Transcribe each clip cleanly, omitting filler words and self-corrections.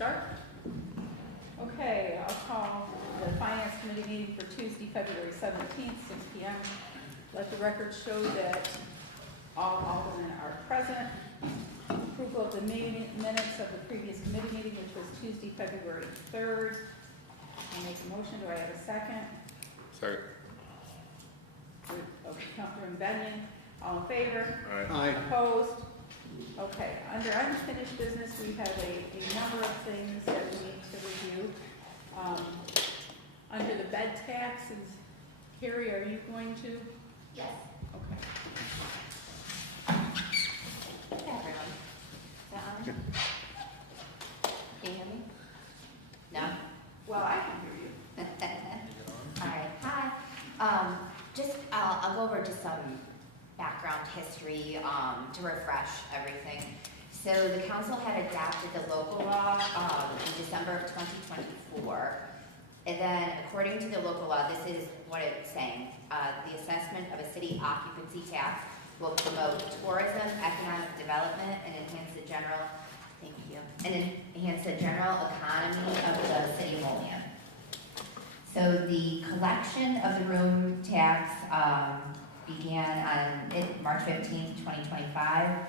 start? Okay, I'll call the Finance Committee meeting for Tuesday, February 17th, 6 p.m. Let the record show that all aldermen are present. Approval of the minutes of the previous committee meeting, which was Tuesday, February 3rd. I'll make a motion. Do I have a second? Second. Okay, Councilor Benyon. All in favor? Aye. Opposed? Okay, under unfinished business, we have a number of things that we need to review. Under the bed taxes, Carrie, are you going to? Yes. Okay. Everyone. Is that on? Can you hear me? No? Well, I can hear you. All right, hi. I'll go over just some background history to refresh everything. So the council had adopted the local law in December of 2024. And then according to the local law, this is what it's saying. The assessment of a city occupancy tax will promote tourism, economic development, and enhance the general, enhance the general economy of the city of Olean. So the collection of the room tax began on March 15th, 2025.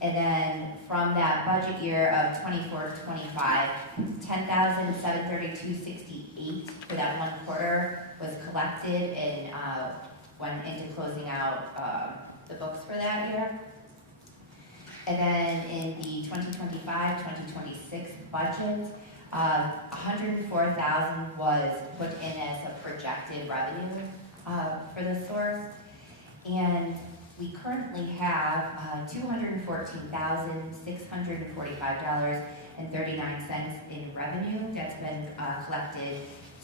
And then from that budget year of 24-25, $10,732.68 for that one quarter was collected and went into closing out the books for that year. And then in the 2025-2026 budget, $104,000 was put in as a projected revenue for the source. And we currently have $214,645.39 in revenue that's been collected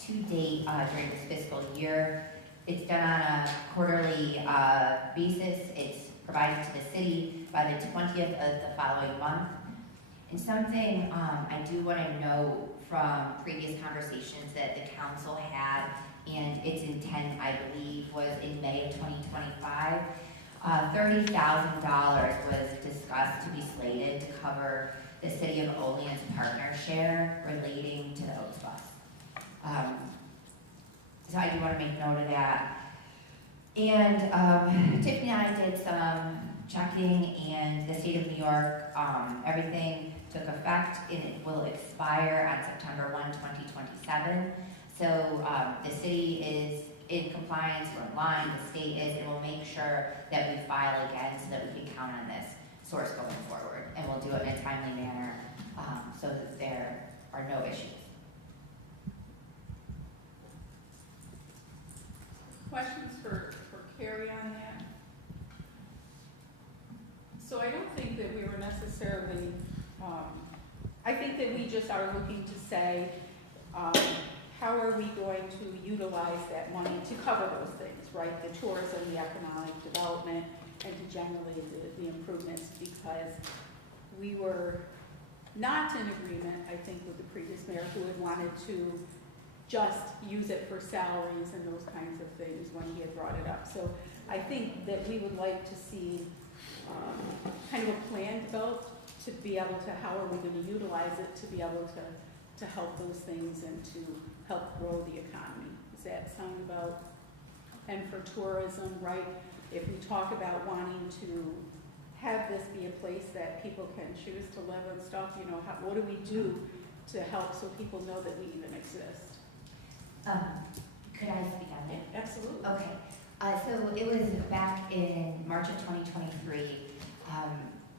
to date during this fiscal year. It's done on a quarterly basis. It's provided to the city by the 20th of the following month. And something I do want to know from previous conversations that the council had, and its intent, I believe, was in May of 2025, $30,000 was discussed to be slated to cover the city of Olean's partner share relating to the Oaks bus. So I do want to make note of that. And Tiffany and I did some checking, and the state of New York, everything took effect, and it will expire on September 1, 2027. So the city is in compliance, we're in line, the state is, and we'll make sure that we file again so that we can count on this source going forward. And we'll do it in a timely manner so that there are no issues. Questions for Carrie on that? So I don't think that we were necessarily, I think that we just are looking to say, how are we going to utilize that money to cover those things, right? The tourism, the economic development, and to generally the improvements, because we were not in agreement, I think, with the previous mayor who had wanted to just use it for salaries and those kinds of things when he had brought it up. So I think that we would like to see kind of a plan built to be able to, how are we going to utilize it to be able to help those things and to help grow the economy. Does that sound about? And for tourism, right? If we talk about wanting to have this be a place that people can choose to live and stuff, you know, what do we do to help so people know that we even exist? Could I speak on that? Absolutely. Okay. So it was back in March of 2023.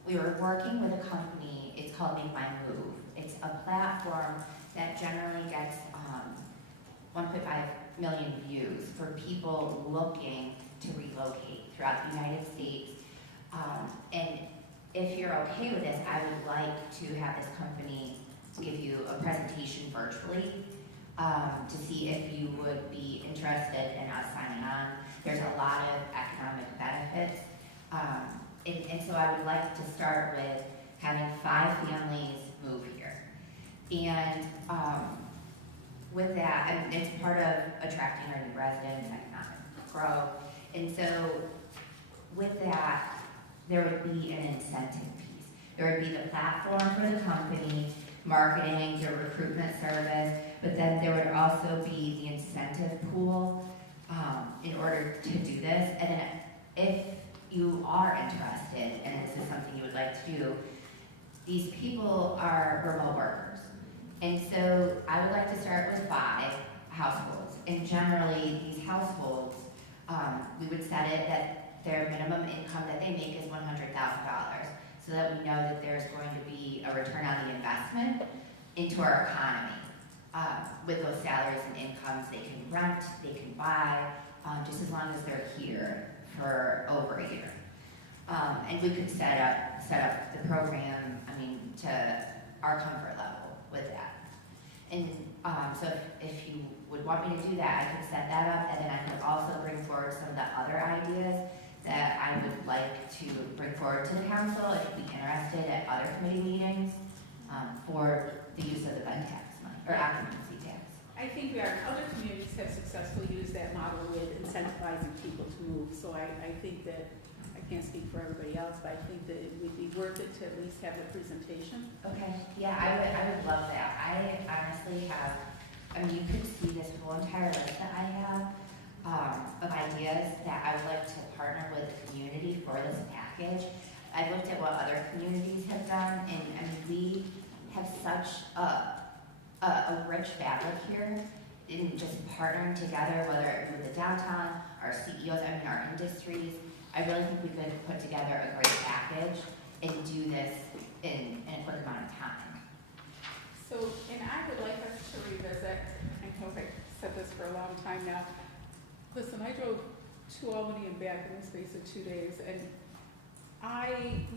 We were working with a company. It's called Make My Move. It's a platform that generally gets 1.5 million views for people looking to relocate throughout the United States. And if you're okay with this, I would like to have this company give you a presentation virtually to see if you would be interested in us signing on. There's a lot of economic benefits. And so I would like to start with having 5 families move here. And with that, and it's part of attracting our new residents, economic growth. And so with that, there would be an incentive piece. There would be the platform for the company marketing, do a recruitment service, but then there would also be the incentive pool in order to do this. And then if you are interested and this is something you would like to do, these people are remote workers. And so I would like to start with 5 households. And generally, these households, we would set it that their minimum income that they make is $100,000, so that we know that there's going to be a return on the investment into our economy. With those salaries and incomes, they can rent, they can buy, just as long as they're here for over a year. And we could set up the program, to our comfort level with that. And so if you would want me to do that, I could set that up, and then I could also bring forward some of the other ideas that I would like to bring forward to the council if you'd be interested at other committee meetings for the use of the bed tax money, or occupancy tax. I think other communities have successfully used that model with incentivizing people to move, so I think that, I can't speak for everybody else, but I think that it would be worth it to at least have the presentation. Okay, yeah, I would love that. I honestly have, you could see this whole entire list that I have of ideas that I would like to partner with the community for this package. I've looked at what other communities have done, and we have such a rich fabric here in just partnering together, whether it be the downtown, our CEOs, our industries. I really think we could put together a great package and do this in a quick amount of time. So, and I would like us to revisit, I know I've said this for a long time now. Listen, I drove to Albany and back in the space of 2 days, and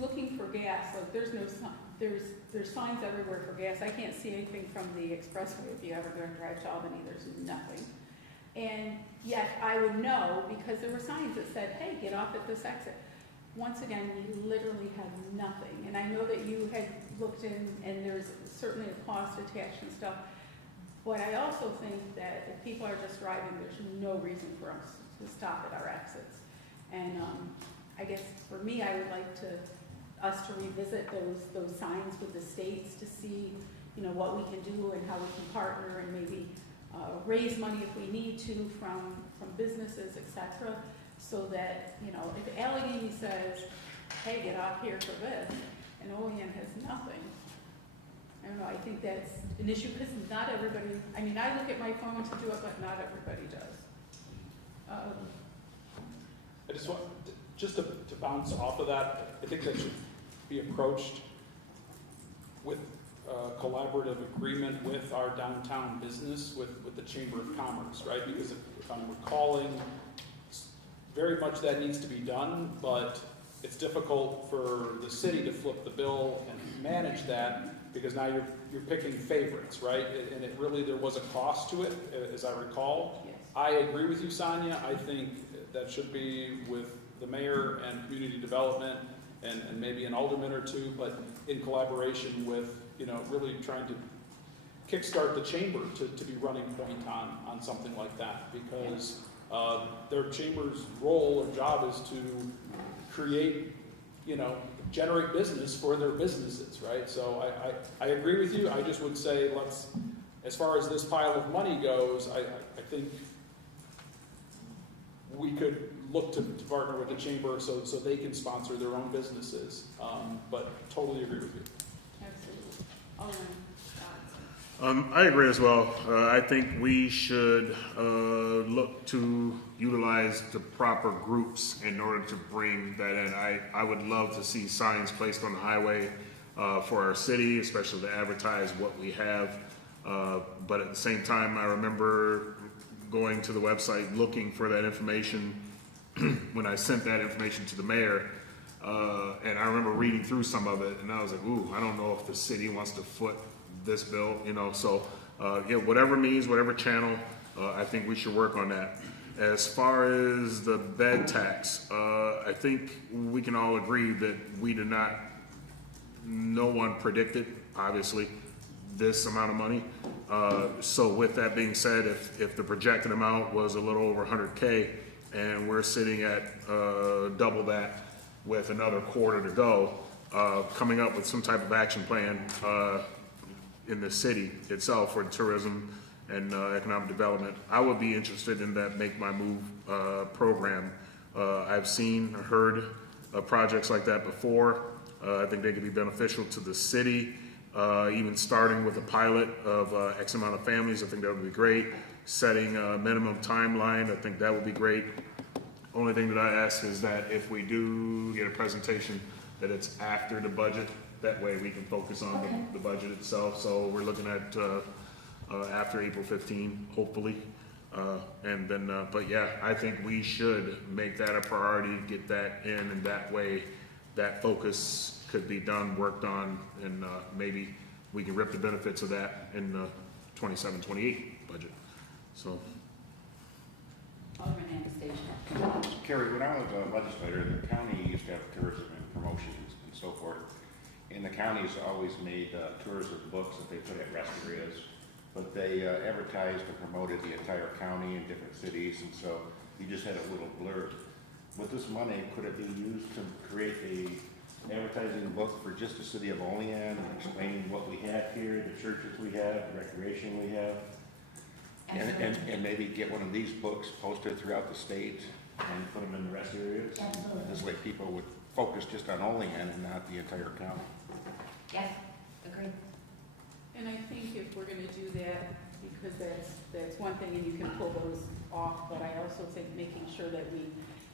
looking for gas, like there's signs everywhere for gas. I can't see anything from the expressway. If you ever go and drive to Albany, there's nothing. And yet I would know because there were signs that said, hey, get off at this exit. Once again, we literally have nothing. And I know that you had looked in, and there's certainly a cost attached and stuff. But I also think that if people are just driving, there's no reason for us to stop at our exits. And I guess for me, I would like us to revisit those signs with the states to see, what we can do and how we can partner and maybe raise money if we need to from businesses, etc. So that, if Allegheny says, hey, get off here for this, and Olean has nothing, I don't know, I think that's an issue because not everybody, I look at my phone to do it, but not everybody does. I just want, to bounce off of that, I think that should be approached with a collaborative agreement with our downtown business, with the Chamber of Commerce, right? Because if I'm recalling, very much that needs to be done, but it's difficult for the city to flip the bill and manage that because now you're picking favorites, right? And there was a cost to it, as I recall. Yes. I agree with you, Sonia. I think that should be with the mayor and community development and maybe an alderman or two, but in collaboration with, really trying to kickstart the chamber to be running point on something like that, because their chamber's role or job is to create, generate business for their businesses, right? So I agree with you. I just would say as far as this pile of money goes, I think we could look to partner with the chamber so they can sponsor their own businesses. But totally agree with you. Absolutely. I agree as well. I think we should look to utilize the proper groups in order to bring that in. I would love to see signs placed on the highway for our city, especially to advertise what we have. But at the same time, I remember going to the website looking for that information when I sent that information to the mayor. And I remember reading through some of it, and I was like, ooh, I don't know if the city wants to foot this bill, so whatever means, whatever channel, I think we should work on that. As far as the bed tax, I think we can all agree that no one predicted, obviously, this amount of money. So with that being said, if the projected amount was a little over 100K and we're sitting at double that with another quarter to go, coming up with some type of action plan, in the city itself for tourism and economic development. I would be interested in that Make My Move program. I've seen, heard projects like that before. I think they could be beneficial to the city, even starting with a pilot of X amount of families. I think that would be great. Setting a minimum timeline, I think that would be great. Only thing that I ask is that if we do get a presentation, that it's after the budget. That way we can focus on the budget itself. So we're looking at after April 15, hopefully. And then, but yeah, I think we should make that a priority, get that in, and that way that focus could be done, worked on, and maybe we can rip the benefits of that in the 27-28 budget. So. Alderman Anastasia. Kerry, when I was a legislator, the county used to have tourism and promotions and so forth. And the counties always made tourism books that they put at rest areas. But they advertised and promoted the entire county in different cities, and so you just had a little blurb. With this money, could it be used to create a advertising book for just the city of Olean, explaining what we have here, the churches we have, the recreation we have? And maybe get one of these books posted throughout the state and put them in the rest areas? Absolutely. This way people would focus just on Olean and not the entire county. Yes, agreed. And I think if we're gonna do that, because that's one thing, and you can pull those off, but I also think making sure that we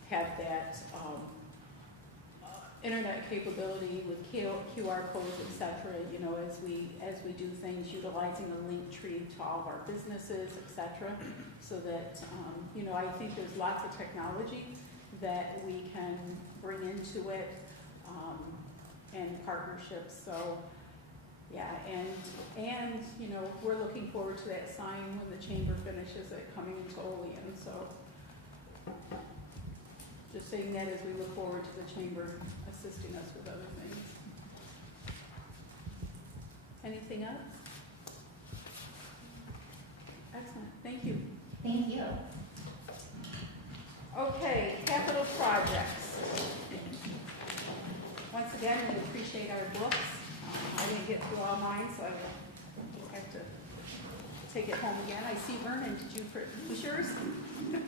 have that, internet capability with QR codes, et cetera, you know, as we do things, utilizing a link tree to all of our businesses, et cetera, so that, you know, I think there's lots of technology that we can bring into it, and partnerships, so, yeah, and, you know, we're looking forward to that sign when the chamber finishes it coming into Olean, so. Just saying that as we look forward to the chamber assisting us with other things. Anything else? Excellent, thank you. Thank you. Okay, capital projects. Once again, we appreciate our books. I didn't get through all mine, so I have to take it home again. I see Vernon, did you finish yours?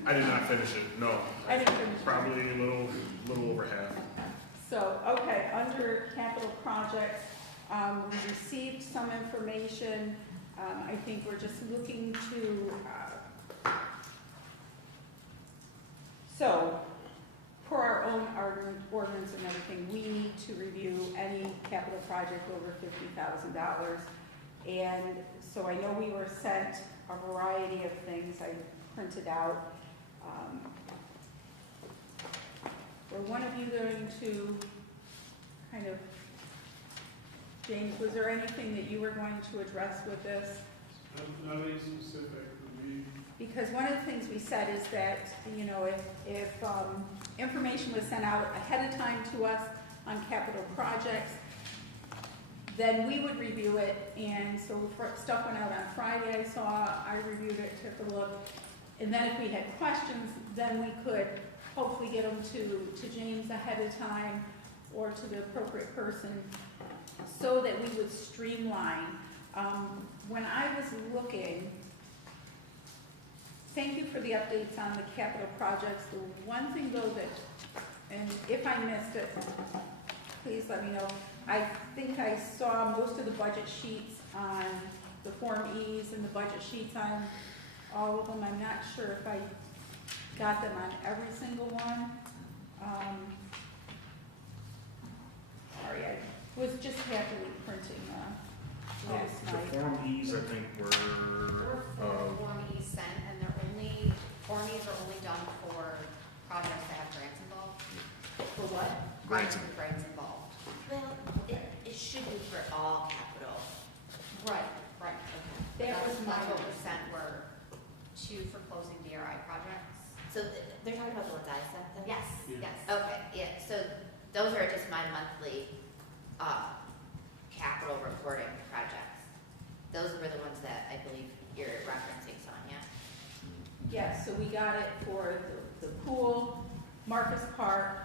I did not finish it, no. I didn't finish mine. Probably a little over half. So, okay, under capital projects, we received some information. I think we're just looking to, so, for our own ordinance and everything, we need to review any capital project over $50,000. And so I know we were sent a variety of things I printed out. Were one of you going to kind of, James, was there anything that you were going to address with this? Nothing specific for me. Because one of the things we said is that, you know, if information was sent out ahead of time to us on capital projects, then we would review it, and so stuff went out on Friday, I reviewed it, took a look, and then if we had questions, then we could hopefully get them to James ahead of time, or to the appropriate person, so that we would streamline. When I was looking, thank you for the updates on the capital projects. The one thing though that, and if I missed it, please let me know. I think I saw most of the budget sheets on the Form Es and the budget sheets on all of them. I'm not sure if I got them on every single one. Sorry, I was just happily printing last The night. Form Es, I think, were, Form E's sent, and Form E's are only done for projects that have grants involved. For what? Grants. With grants involved. Well, it should be for all capital. Right, okay. That was my- That's what was sent were two for closing DRI projects. So they're talking about the ones I sent them? Yes, Yeah. yes. Okay, yeah, so those are just my monthly, capital reporting projects. Those were the ones that I believe you're referencing, Sonia. Yes, so we got it for the pool, Marcus Park,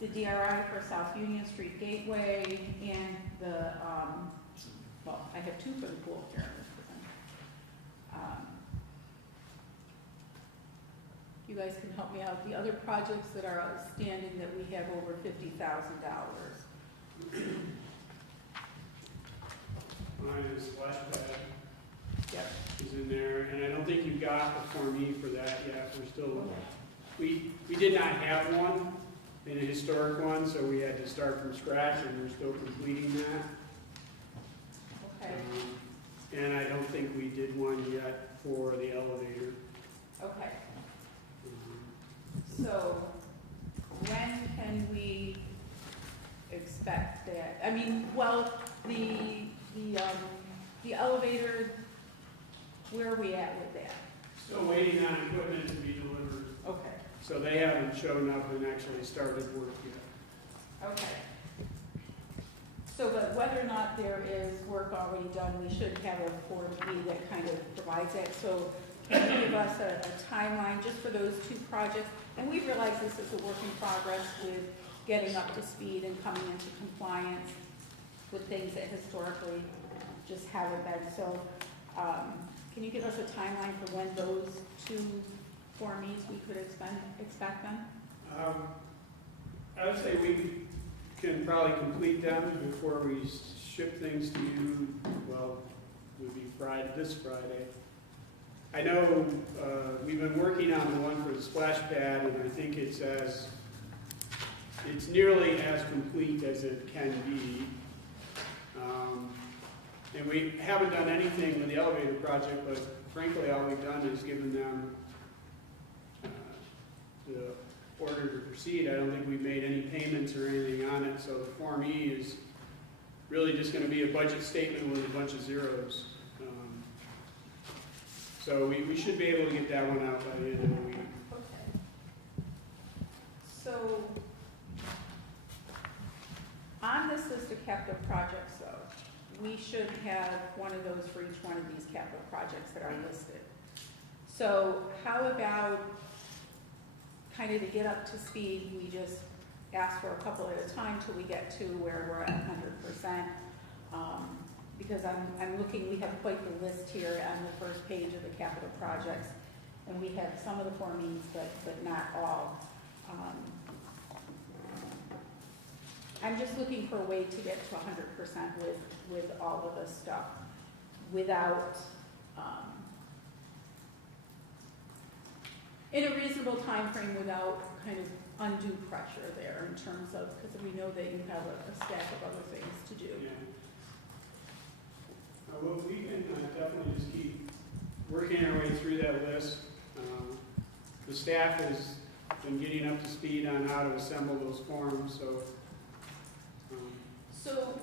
the DRI for South Union Street Gateway, and the well, I have two for the pool here. You guys can help me out. The other projects that are outstanding that we have over $50,000. Mine is splash pad Yep. is in there, and I don't think you got the Form E for that yet. We're still, we did not have one in a historic one, so we had to start from scratch, and we're still completing that. Okay, And I don't think we did one yet for the elevator. okay. Um, So when can we expect that? I mean, well, the elevator, where are we at with that? Still waiting on equipment to be delivered, Okay, so they haven't shown up and actually started work yet. okay. So, but whether or not there is work already done, we should have a Form E that kind of provides that. So can you give us a timeline just for those two projects? And we realize this is a work in progress with getting up to speed and coming into compliance with things that historically just haven't been. So, can you give us a timeline for when those two Form Es we could expect them? I would say we can probably complete them before we ship things to you. Well, it would be this Friday. I know, we've been working on the one for the splash pad, and I think it's nearly as complete as it can be. And we haven't done anything with the elevator project, but frankly, all we've done is given them the order to proceed. I don't think we've made any payments or anything on it, so the Form E is really just gonna be a budget statement with a bunch of zeros. So we should be able to get that one out by the end of the week. Okay. So, on this list of capital projects though, we should have one of those for each one of these capital projects that are listed. So how about, kind of to get up to speed, we just ask for a couple at a time till we get to where we're at 100%. Because I'm looking, we have quite the list here on the first page of the capital projects, and we have some of the Form Es, but not all. I'm just looking for a way to get to 100% with all of this stuff, without, in a reasonable time frame, without kind of undue pressure there in terms of, because we know that you have a stack of other things to do. Yeah. Well, we can definitely just keep working our way through that list. The staff has been getting up to speed on how to assemble those forms, so. So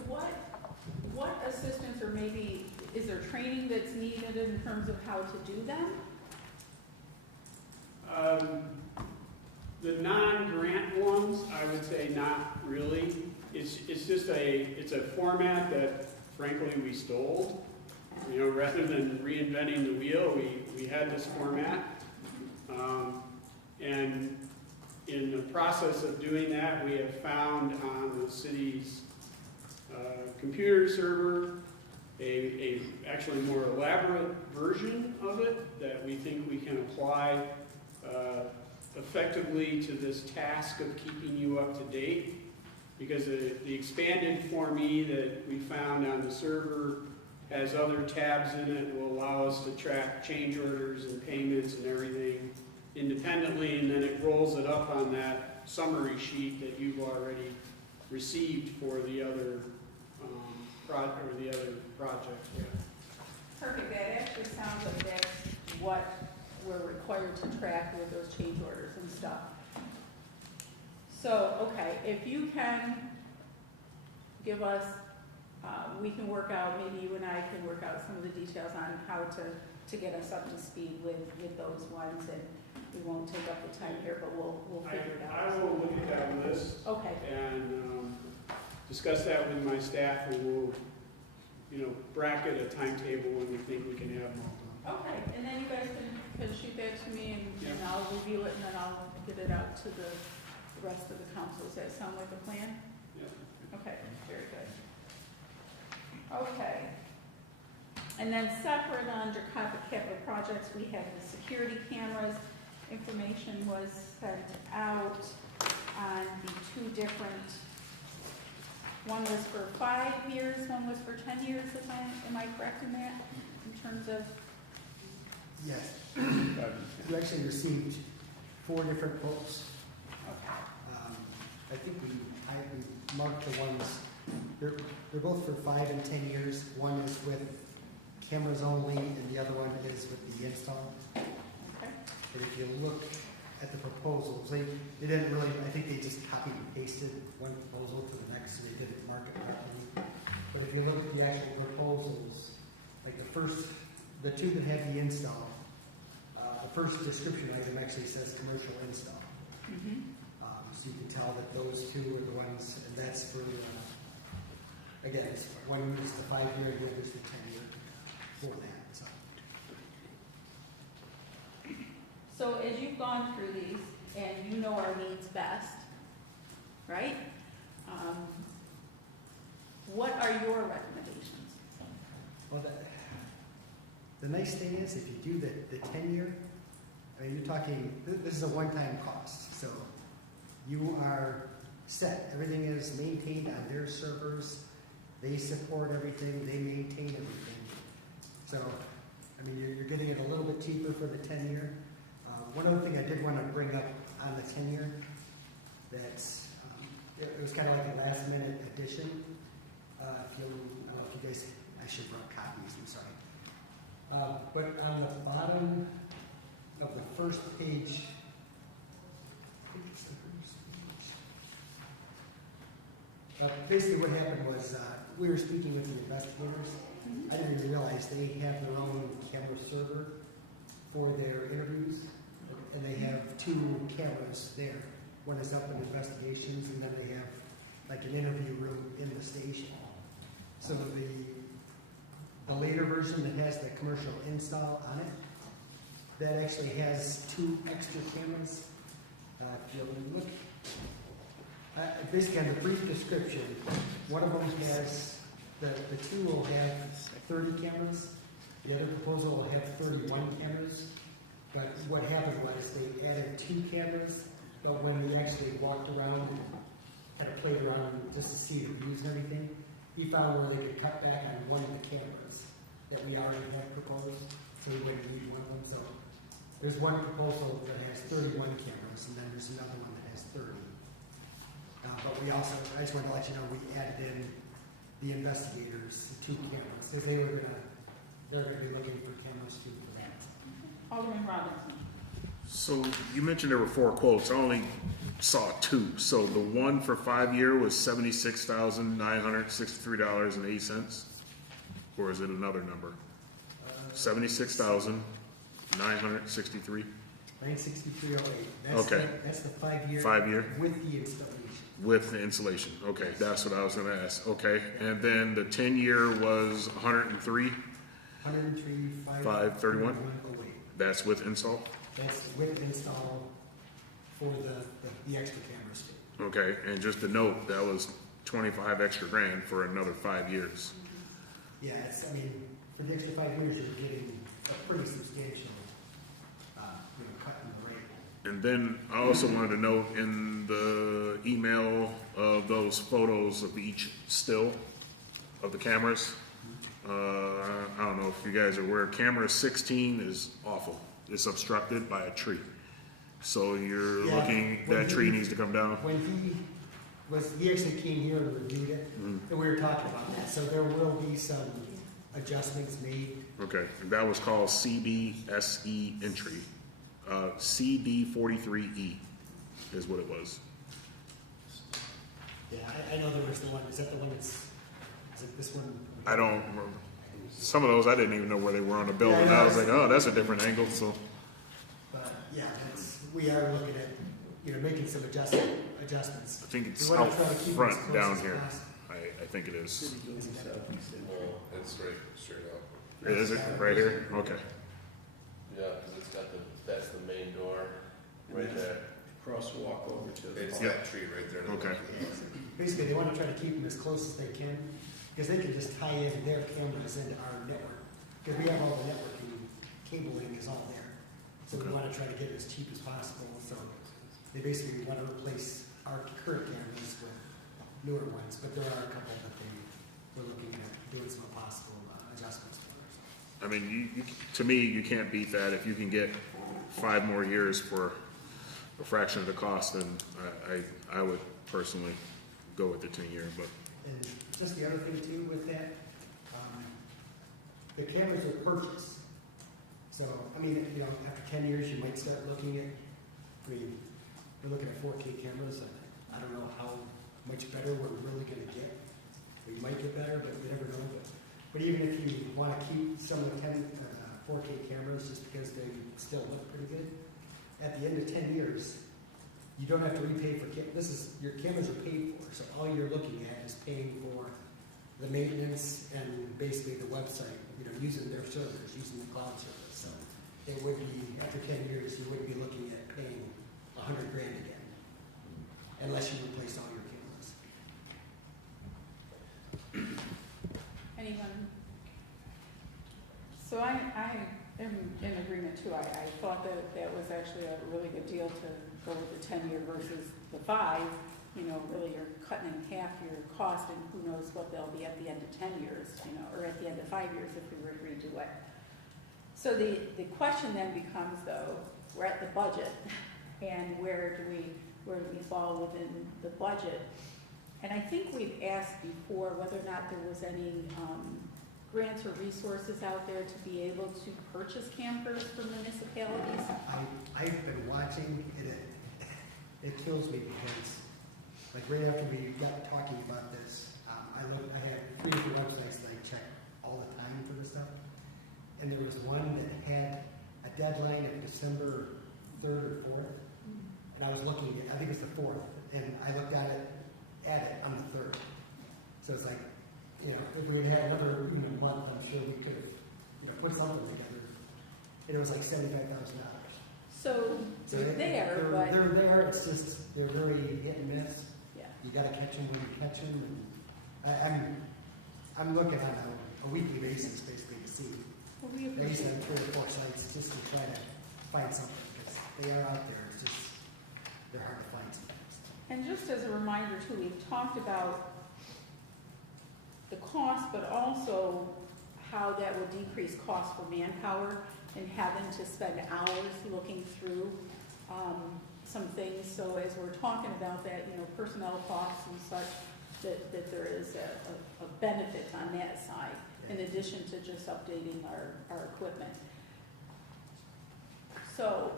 what assistance, or maybe, is there training that's needed in terms of how to do them? The non-grant ones, I would say not really. It's just it's a format that frankly we stole. You know, rather than reinventing the wheel, we had this format. And in the process of doing that, we have found on the city's computer server a actually more elaborate version of it that we think we can apply effectively to this task of keeping you up to date. Because the expanded Form E that we found on the server has other tabs in it, will allow us to track change orders and payments and everything independently, and then it rolls it up on that summary sheet that you've already received for the other project. Yeah. Perfect, that actually sounds like that's what we're required to track with those change orders and stuff. So, okay, if you can give us, we can work out, maybe you and I can work out some of the details on how to get us up to speed with those ones, and we won't take up the time here, but we'll figure it I out. will look at that list Okay, and discuss that with my staff, and we'll, bracket a timetable when we think we can have them all done. okay, and then you guys can shoot that to me, and Yeah. I'll review it, and then I'll get it out to the rest of the council. Does that sound like a plan? Yeah. Okay, very good. Okay, And then separate under capital projects, we have the security cameras. Information was sent out on the two different, one was for 5 years, one was for 10 years, am I correct in that? In terms of, Yes. You actually received 4 different quotes. okay, I think we marked the ones, they're both for 5 and 10 years. One is with cameras only, and the other one is with the install. okay. But if you look at the proposals, they didn't really, I think they just copied and pasted one proposal to the next, so they didn't mark it properly. But if you look at the actual proposals, like the two that have the install, the first description item actually says commercial install. Mhm. So you can tell that those two are the ones, and that's for, again, one is the 5-year, and the other is the 10-year for that, so. So as you've gone through these, and you know our needs best, right? What are your recommendations? Well, the nice thing is, if you do the 10-year, I mean, you're talking, this is a one-time cost, so you are set. Everything is maintained on their servers. They support everything. They maintain everything. So, I mean, you're getting it a little bit cheaper for the 10-year. One other thing I did want to bring up on the 10-year, that's, it was kind of like a last-minute addition. I don't know if you guys, I should have brought copies, I'm sorry. But on the bottom of the first page, basically what happened was we were speaking with the investigators. I didn't even realize they have their own camera server for their interviews, and they have 2 cameras there. One is up in investigations, and then they have like an interview room in the station. So the later version that has the commercial install on it, that actually has 2 extra cameras. If you look, basically on the brief description, one of them has, the 2 will have 30 cameras, the other proposal will have 31 cameras. But what happened was they added 2 cameras, but when we actually walked around and kind of played around just to see the views and everything, he found where they could cut back on one of the cameras that we already had proposed, so we wouldn't need one of them. So there's one proposal that has 31 cameras, and then there's another one that has 30. But we also, I just wanted to let you know, we added in the investigators 2 cameras. So they're gonna be looking for cameras too for that. Alderman Robinson. So you mentioned there were 4 quotes. I only saw 2. So the one for 5-year was $76,963.08, or is it another number? 76,963. 96308. Okay. That's the 5-year. 5-year. With the installation. With the installation. Okay, that's what I was going to ask. Okay, and then the 10-year was 103. 103, 531? 531. That's with install. That's with install for the extra cameras. Okay, and just a note, that was 25 extra grand for another 5 years. Yeah, I mean, for the extra 5 years, you're getting a pretty substantial, cut in the rate. And then I also wanted to note in the email of those photos of each still of the cameras. I don't know if you guys are aware, camera 16 is awful. It's obstructed by a tree. So you're Yeah, looking, when that tree needs to come down. When he actually came here and reviewed it, and we were talking about that, so there will be some adjustments made. Okay, and that was called CBSE entry. CB43E is what it was. Yeah, I know there was the one, is that the one is it this one? I don't remember. Some of those I didn't even know where they were on the building. Yeah, I know. I was like, oh, that's a different angle. So But yeah, we are looking at, making some adjustments. I think it's We wanna out try to keep it front as close down as here. possible. I think it is. No, it's straight up. Is it right here? Okay. Yeah, because it's got that's the main door right there. Crosswalk over to the. It's Yeah. that tree right there. Okay. Basically, they want to try to keep them as close as they can, because they can just tie in their cameras into our network. because we have all the networking, cabling is all there. So we want to try to get it as cheap as possible, so they basically want to replace our current cameras with newer ones, but there are a couple that we're looking at doing some possible adjustments for. I mean, to me, you can't beat that. If you can get 5 more years for a fraction of the cost, then I would personally go with the 10-year, but. And just the other thing too with that, the cameras are purchased. So, I mean, you know, after 10 years, you might start looking at, I mean, we're looking at 4K cameras. I don't know how much better we're really going to get. We might get better, but you never know. But even if you want to keep some of the 4K cameras just because they still look pretty good, at the end of 10 years, you don't have to repay for your cameras are paid for. So all you're looking at is paying for the maintenance and basically the website, you know, using their servers, using the cloud service. So it would be, after 10 years, you wouldn't be looking at paying $100,000 again, unless you replace all your cameras. Anyone? So I am in agreement too. I thought that was actually a really good deal to go with the 10-year versus the 5. You know, really you're cutting in half your cost, and who knows what they'll be at the end of 10 years, you know, or at the end of 5 years if we were to redo it. So the question then becomes, though, we're at the budget, and where do we fall within the budget? And I think we've asked before whether or not there was any grants or resources out there to be able to purchase campers from municipalities. I've been watching it. It kills me because, like, right after we got talking about this, I had 3 different websites that I check all the time for this stuff, and there was one that had a deadline of December 3rd or 4th, and I was looking at, I think it's the 4th, and I looked at it on the 3rd. So it's like, you know, if we had another month, I'm sure we could have, you know, put something together. And it was like $75,000. So they're there, but they're there. It's just they're very hit and miss. yeah. You got to catch them when you catch them. And I'm looking on a weekly basis basically to see. Well, we I used to appreciate have 3 or 4 sites just to try to find something because they are out there. It's just they're hard to find sometimes. And just as a reminder too, we've talked about the cost, but also how that would decrease cost for manpower and having to spend hours looking through some things. So as we're talking about that, you know, personnel costs and such, that there is a benefit on that side, in addition to just updating our equipment. So,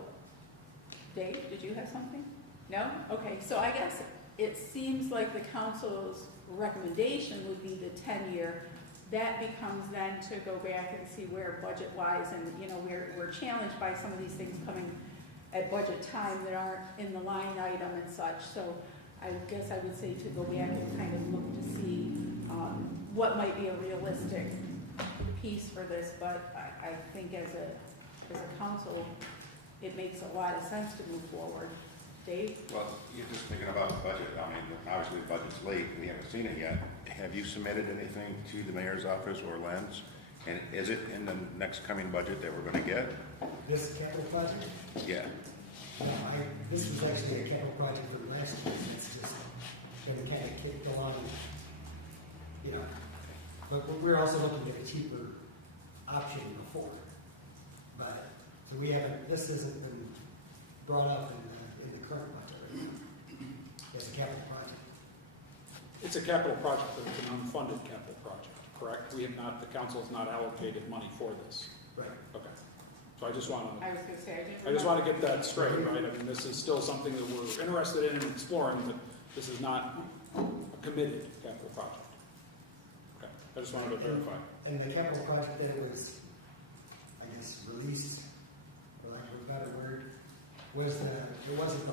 Dave, did you have something? No? Okay, so I guess it seems like the council's recommendation would be the 10-year. That becomes then to go back and see where budget-wise, and you know, we're challenged by some of these things coming at budget time that aren't in the line item and such. So I guess I would say to go back and kind of look to see what might be a realistic piece for this. But I think as a council, it makes a lot of sense to move forward. Dave? Well, you're just thinking about the budget. I mean, obviously the budget's late. We haven't seen it yet. Have you submitted anything to the mayor's office or Len's? And is it in the next coming budget that we're going to get? This capital project? Yeah. No, this was actually a capital project for last year. It's just going to kind of kick along, you know. But we're also looking at a cheaper option before. But, so we haven't, this hasn't been brought up in the current budget right now. It's a capital project. It's a capital project, but it's an unfunded capital project, correct? We have not, the council has not allocated money for this. Right. Okay. So I just want to, I was going to say, I just want to get that straight, right? I mean, this is still something that we're interested in and exploring, but this is not a committed capital project. Okay, I just wanted to verify. And the capital project that was, I guess, released, for lack of a better word, was it wasn't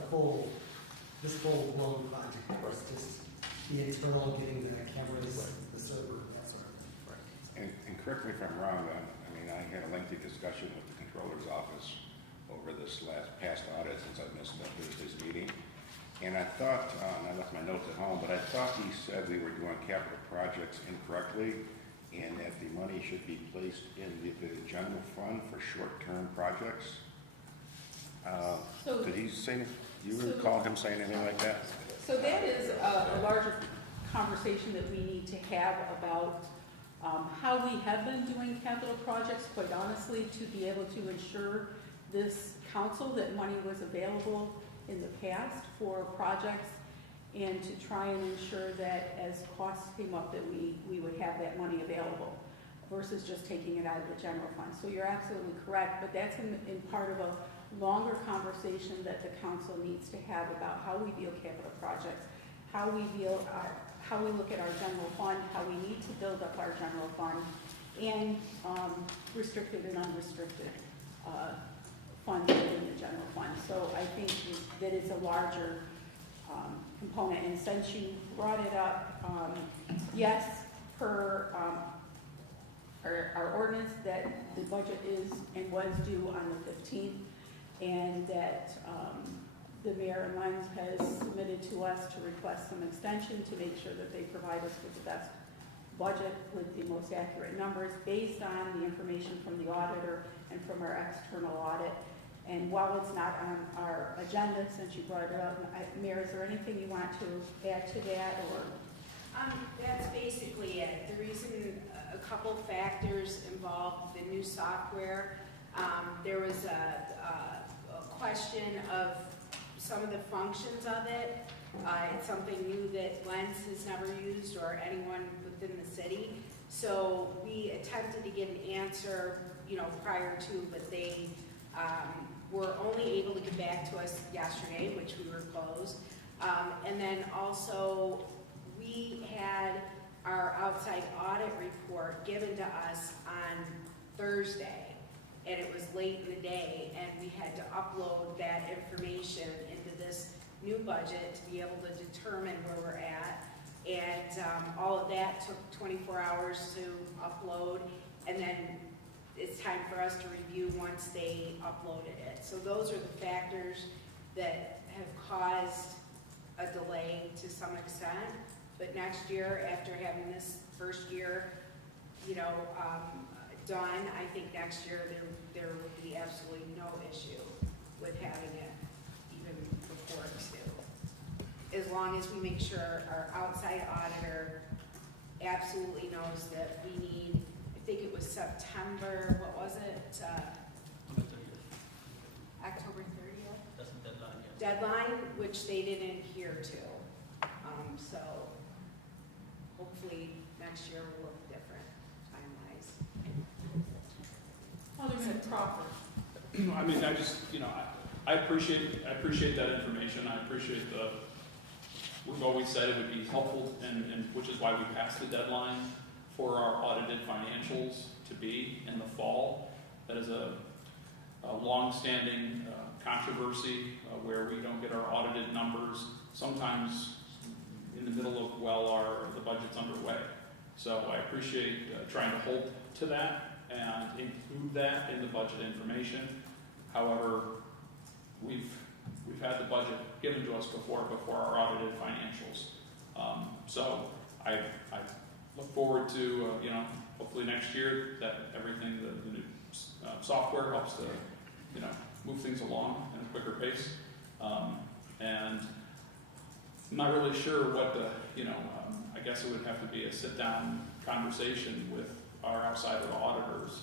this full-blown project. It was just the internal, getting the cameras, the server, that sort of thing. And correct me if I'm wrong, I mean, I had a lengthy discussion with the controller's office over this past audit since I missed that Thursday's meeting. And I thought, and I left my notes at home, but I thought he said we were doing capital projects incorrectly and that the money should be placed in the general fund for short-term projects. So- Did he say, you So- recall him saying anything like that? So that is a larger conversation that we need to have about how we have been doing capital projects, quite honestly, to be able to ensure this council that money was available in the past for projects, and to try and ensure that as costs came up that we would have that money available versus just taking it out of the general fund. So you're absolutely correct, but that's in part of a longer conversation that the council needs to have about how we view capital projects, how we look at our general fund, how we need to build up our general fund, and restricted and unrestricted funds within the general fund. So I think that it's a larger component. And since you brought it up, yes, per our ordinance, that the budget is and was due on the 15th, and that the mayor and Lyons has submitted to us to request some extension to make sure that they provide us with the best budget with the most accurate numbers based on the information from the auditor and from our external audit. And while it's not on our agenda, since you brought it up, Mayor, is there anything you want to add to that, or? That's basically it. The reason, a couple factors involved the new software. There was a question of some of the functions of it. It's something new that Lens has never used, or anyone within the city. So we attempted to get an answer, prior to, but they were only able to get back to us yesterday, which we were closed. And then also, we had our outside audit report given to us on Thursday, and it was late in the day, and we had to upload that information into this new budget to be able to determine where we're at. And all of that took 24 hours to upload, and then it's time for us to review once they uploaded it. So those are the factors that have caused a delay to some extent. But next year, after having this first year, done, I think next year there will be absolutely no issue with having it even before it's due. As long as we make sure our outside auditor absolutely knows that we need, I think it was September, what was it? October 30th? That's the deadline, yeah. Deadline, which they didn't adhere to. So hopefully next year will look different time-wise. Alderman Crawford. I mean, I just, I appreciate that information. I appreciate we've always said it would be helpful, and which is why we passed the deadline for our audited financials to be in the fall. That is a long-standing controversy where we don't get our audited numbers sometimes in the middle of the budget's underway. So I appreciate trying to hold to that and include that in the budget information. However, we've had the budget given to us before our audited financials. So I look forward to hopefully next year that everything the new software helps to move things along in a quicker pace. And I'm not really sure what I guess it would have to be a sit-down conversation with our outside auditors,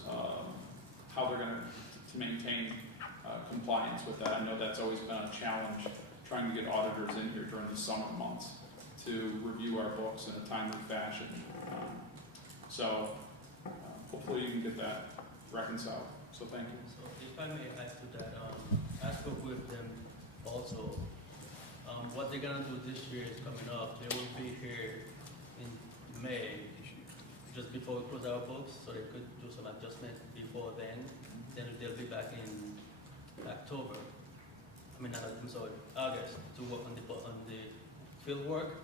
how they're going to maintain compliance with that. I know that's always been a challenge, trying to get auditors in here during the summer months to review our books in a timely fashion. So hopefully you can get that reconciled. So thank you. So if I may add to that, I spoke with them also. What they're gonna do this year is coming up. They will be here in May, just before we close our books, so they could do some adjustment before then. Then they'll be back in October. I'm sorry, August, to work on the field work.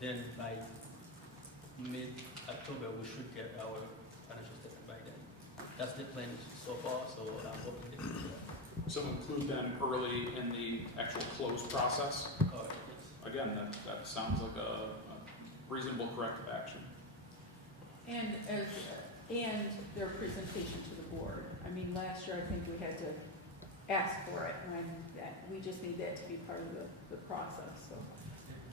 Then by mid-October, we should get our financial statement by then. That's the plan so far, so I'm hoping they can do that. So include them early in the actual close process. Correct, yes. Again, that sounds like a reasonable corrective action. And and their presentation to the board. I mean, last year, I think we had to ask for it when we just need that to be part of the process, so.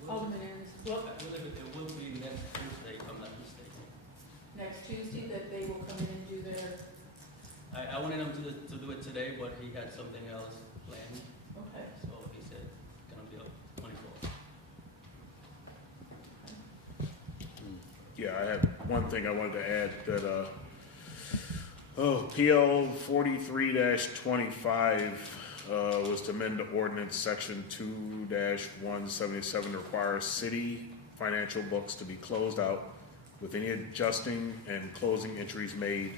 Alderman Aaron's, well, I believe it will be next Tuesday, if I'm not mistaken. next Tuesday, that they will come in and do their, I wanted him to do it today, but he had something else planned, okay. so he said it's gonna be up 24. Yeah, I had one thing I wanted to add that, PL 43-25, was to amend the ordinance section 2-177 to require city financial books to be closed out with any adjusting and closing entries made,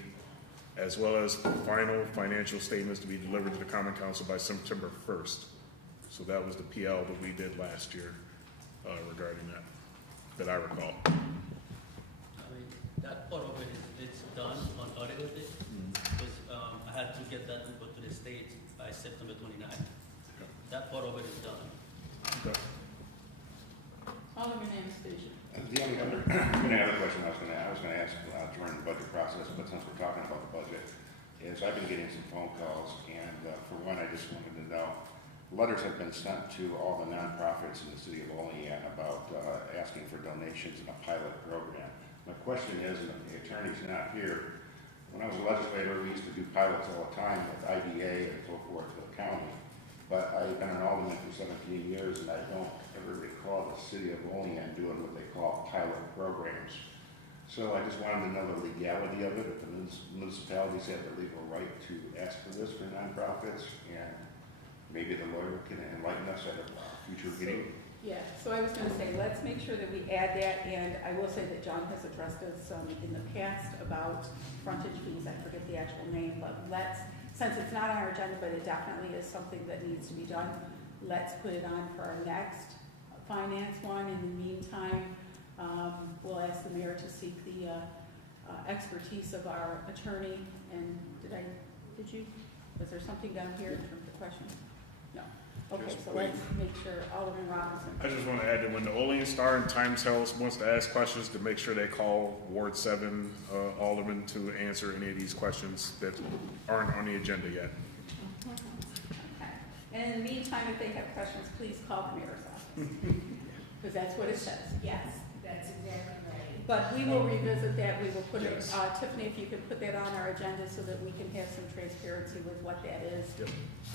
as well as final financial statements to be delivered to the common council by September 1st. So that was the PL that we did last year, regarding that I recall. I mean, that part of it it's done on audited day, because I had to get that input to the state by September 29th. That part of it is done. Okay. Alderman Anastasia. The only other question I was gonna ask during the budget process, but since we're talking about the budget, is I've been getting some phone calls, and for one, I just wanted to know, letters have been sent to all the nonprofits in the city of Olean about asking for donations in a pilot program. My question is, and the attorney's not here, when I was a legislator, we used to do pilots all the time with IDA and so forth for the county. But I've been an alderman for 17 years, and I don't ever recall the city of Olean doing what they call pilot programs. So I just wanted to know the legality of it, if the municipalities have the legal right to ask for this for nonprofits, and maybe the lawyer can enlighten us at a future meeting. Yeah, so I was gonna say, let's make sure that we add that, and I will say that John has addressed us in the past about frontage fees, I forget the actual name, but since it's not on our agenda, but it definitely is something that needs to be done, let's put it on for our next finance one. In the meantime, we'll ask the mayor to seek the expertise of our attorney, and was there something down here in terms of questions? No. Okay, Just so wait. let's make sure, Alderman Robinson. I just want to add that when the Olean Star and Times Herald wants to ask questions, to make sure they call Ward 7 Alderman to answer any of these questions that aren't on the agenda yet. Okay. And in the meantime, if they have questions, please call the mayor's office, because that's what it says. Yes, that's exactly right. But we will revisit that, we will put it, Yes. Tiffany, if you could put that on our agenda so that we can have some transparency with what that is Yep.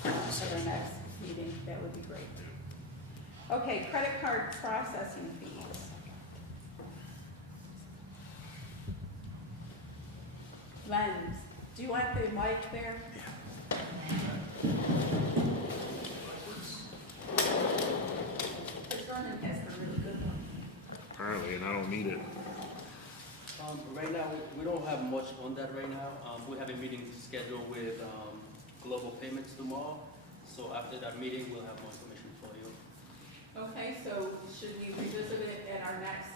at our next meeting, that would be great. Okay, credit card processing fees. Lens, do you want the mic there? This Vernon has a really good one. Apparently, and I don't need it. Right now, we don't have much on that right now. We have a meeting scheduled with Global Payments tomorrow. So after that meeting, we'll have more information for you. Okay, so should we revisit it at our next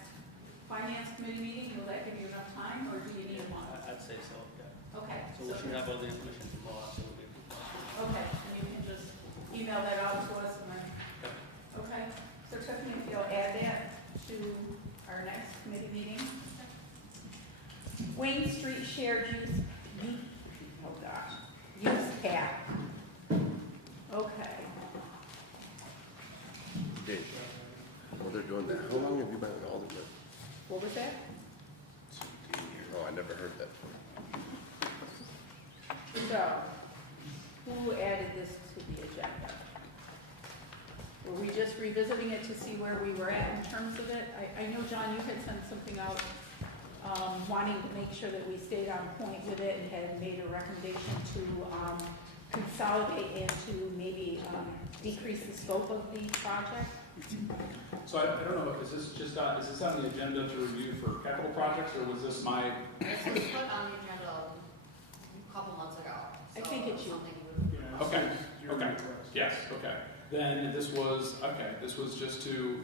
finance committee meeting? Will that give you enough time, or do you need one? I'd say so, yeah. Okay. So we should have all the information tomorrow, absolutely. Okay, and you can just email that out to us and then, okay? So Tiffany, if you'll add that to our next committee meeting. Wayne Street shared use cap. Okay. Dave, while they're doing that, how long have you been an alderman? What was that? 17 years. Oh, I never heard that before. So, who added this to the agenda? Were we just revisiting it to see where we were at in terms of it? I know, John, you had sent something out, wanting to make sure that we stayed on point with it and had made a recommendation to, consolidate and to maybe, decrease the scope of the project. So I don't know, is this on the agenda to review for capital projects, or was this my, This was put on the agenda a couple months ago. I so think it's you. something you would- okay, okay, yes, okay. Then this was just to,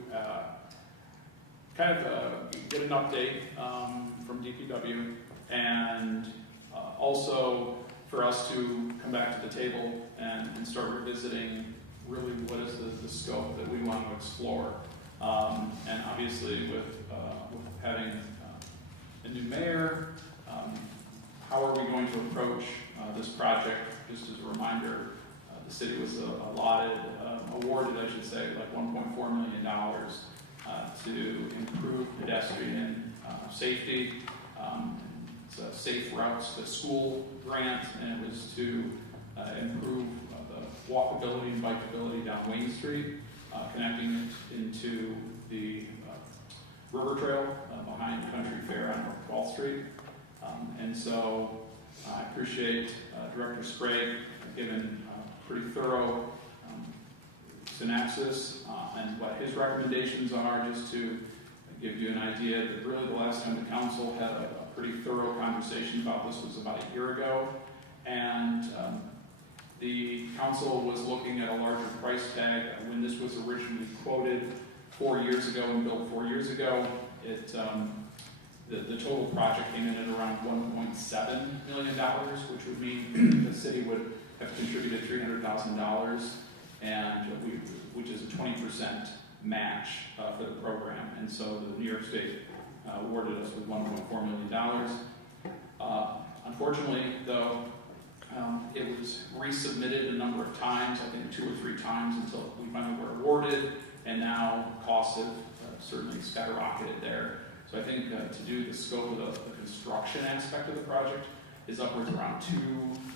kind of, get an update, from DPW, and, also for us to come back to the table and start revisiting really what is the scope that we want to explore. And obviously with having a new mayor. How are we going to approach this project? Just as a reminder, the city was awarded, I should say, like $1.4 million to improve pedestrian safety. It's a safe routes to school grant, and it was to improve the walkability and bikeability down Wayne Street, connecting it into the river trail behind Country Fair on North 12th Street. And so I appreciate Director Sprague giving pretty thorough synopsis and what his recommendations are, just to give you an idea that really the last time the council had a pretty thorough conversation about this was about a year ago. And the council was looking at a larger price tag. When this was originally quoted 4 years ago and built 4 years ago, the total project came in at around $1.7 million, which would mean the city would have contributed $300,000, and which is a 20% match for the program. And so the New York State awarded us with $1.4 million. Unfortunately, though, it was resubmitted a number of times, I think 2 or 3 times, until we finally were awarded, and now costs have certainly skyrocketed there. So I think to do the scope of the construction aspect of the project is upwards around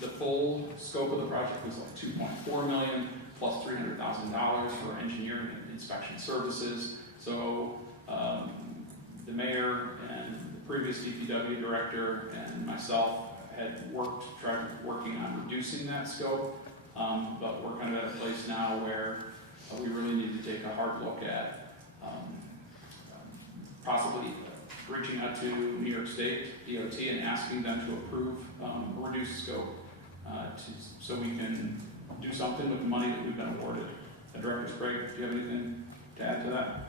the full scope of the project was like $2.4 million plus $300,000 for engineering and inspection services. So the mayor and the previous DPW director and myself had working on reducing that scope, but we're kind of at a place now where we really need to take a hard look at possibly reaching out to New York State DOT and asking them to approve a reduced scope so we can do something with the money that we've been awarded. Director Sprague, do you have anything to add to that?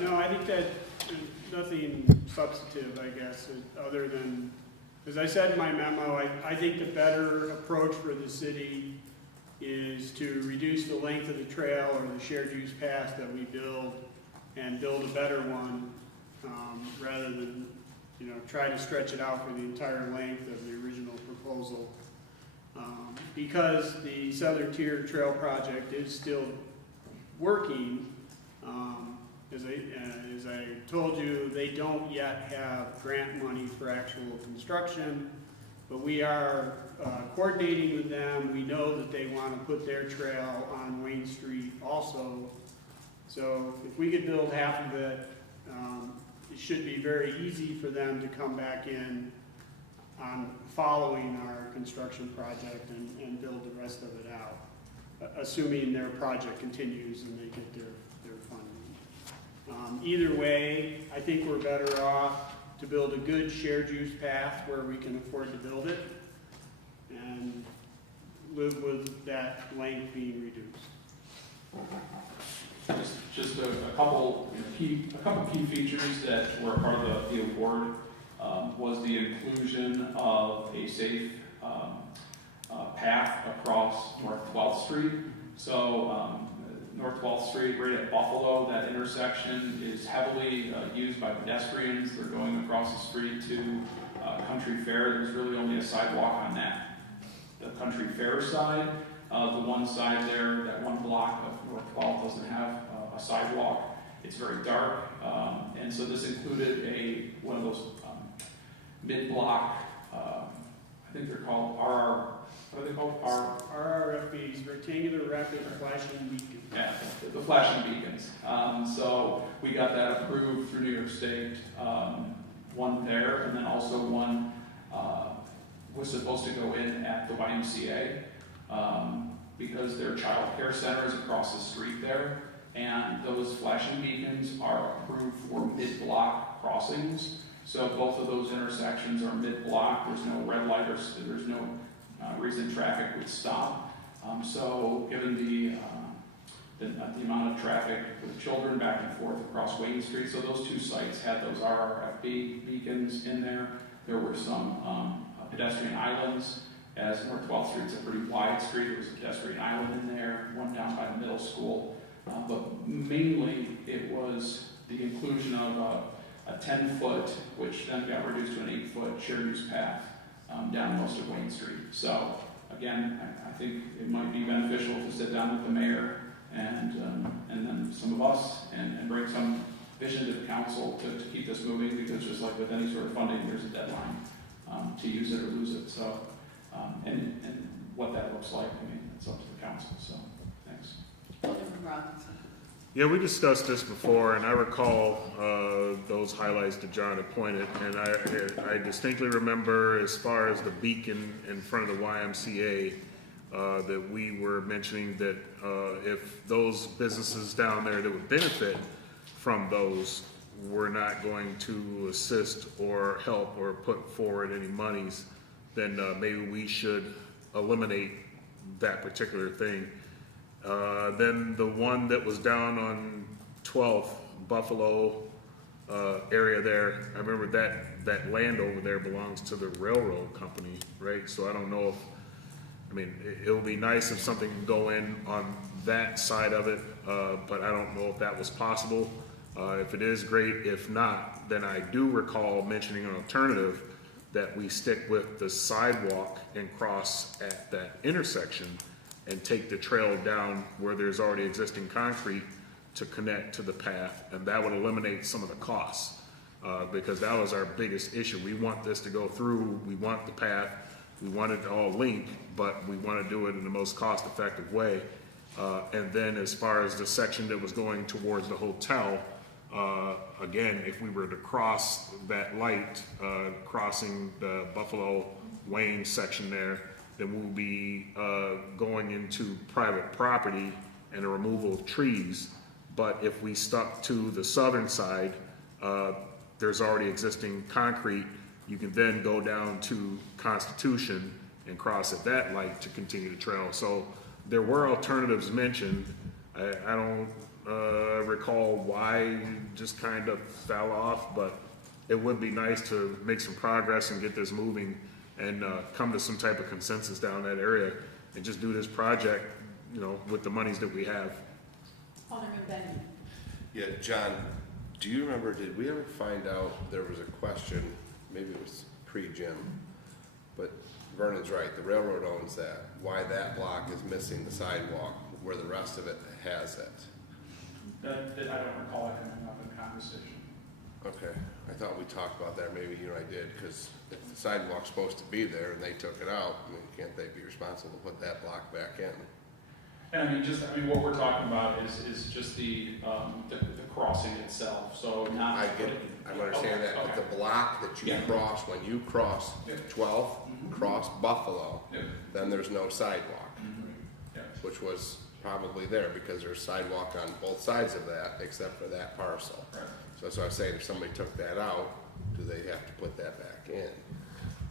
No, I think that there's nothing substantive, I guess, other than, as I said in my memo, I think the better approach for the city is to reduce the length of the trail or the shared use path that we build and build a better one, rather than, try to stretch it out for the entire length of the original proposal. Because the Southern Tier Trail project is still working, as I told you, they don't yet have grant money for actual construction, but we are coordinating with them. We know that they want to put their trail on Wayne Street also. So if we could build half of it, it should be very easy for them to come back in on following our construction project and build the rest of it out, assuming their project continues and they get their funding. Either way, I think we're better off to build a good shared use path where we can afford to build it and live with that length being reduced. Just a couple key features that were part of the award was the inclusion of a safe path across North 12th Street. So North 12th Street, right at Buffalo, that intersection is heavily used by pedestrians. They're going across the street to Country Fair. There's really only a sidewalk on the Country Fair side. The one side there, that one block of North 12th doesn't have a sidewalk. It's very dark, and so this included one of those mid-block, I think they're called what are they called? RRFBs, rectangular rapid flashing beacon. Yeah, the flashing beacons. So we got that approved through New York State, one there, and then also one was supposed to go in at the YMCA. Because their child care center is across the street there, and those flashing beacons are approved for mid-block crossings. So both of those intersections are mid-block. There's no red light or there's no reason traffic would stop. So given the amount of traffic with children back and forth across Wayne Street, so those two sites had those RRFB beacons in there. There were some pedestrian islands. As North 12th Street's a pretty wide street, there was a pedestrian island in there, one down by the middle school. But mainly it was the inclusion of a 10-foot, which then got reduced to an 8-foot shared use path down most of Wayne Street. So again, I think it might be beneficial to sit down with the mayor and then some of us and bring some vision to the council to keep this moving, because just like with any sort of funding, there's a deadline to use it or lose it. So, and what that looks like, I mean, it's up to the council. So, thanks. Alderman Robinson. Yeah, we discussed this before, and I recall those highlights that John had pointed, and I distinctly remember, as far as the beacon in front of the YMCA, that we were mentioning that if those businesses down there that would benefit from those were not going to assist or help or put forward any monies, then maybe we should eliminate that particular thing. Then the one that was down on 12th, Buffalo area there, I remember that land over there belongs to the railroad company, right? So I don't know if, I mean, it would be nice if something could go in on that side of it, but I don't know if that was possible. If it is, great. If not, then I do recall mentioning an alternative that we stick with the sidewalk and cross at that intersection and take the trail down where there's already existing concrete to connect to the path, and that would eliminate some of the costs, because that was our biggest issue. We want this to go through, we want the path, we want it to all link, but we want to do it in the most cost-effective way. And then as far as the section that was going towards the hotel, again, if we were to cross that light, crossing the Buffalo Wayne section there, then we'll be going into private property and a removal of trees. But if we stuck to the southern side, there's already existing concrete. You can then go down to Constitution and cross at that light to continue the trail. So there were alternatives mentioned. I don't recall why just kind of fell off, but it would be nice to make some progress and get this moving and come to some type of consensus down that area and just do this project, you know, with the monies that we have. Alderman Benton. Yeah, John, do you remember, did we ever find out, there was a question, maybe it was pre-Jim, but Vernon's right, the railroad owns that, why that block is missing the sidewalk where the rest of it has it? That I don't recall it coming up in conversation. Okay, I thought we talked about that, maybe you and I did, because if the sidewalk's supposed to be there and they took it out, I mean, can't they be responsible to put that block back in? And I mean, what we're talking about is just the crossing itself, so not. I'm understanding that, Okay. but the block that you Yeah. cross, when you cross Yeah. 12th, cross Buffalo, Yeah. then there's no sidewalk, Yeah. which was probably there because there's sidewalk on both sides of that, except for that parcel. Right. So that's why I was saying, if somebody took that out, do they have to put that back in?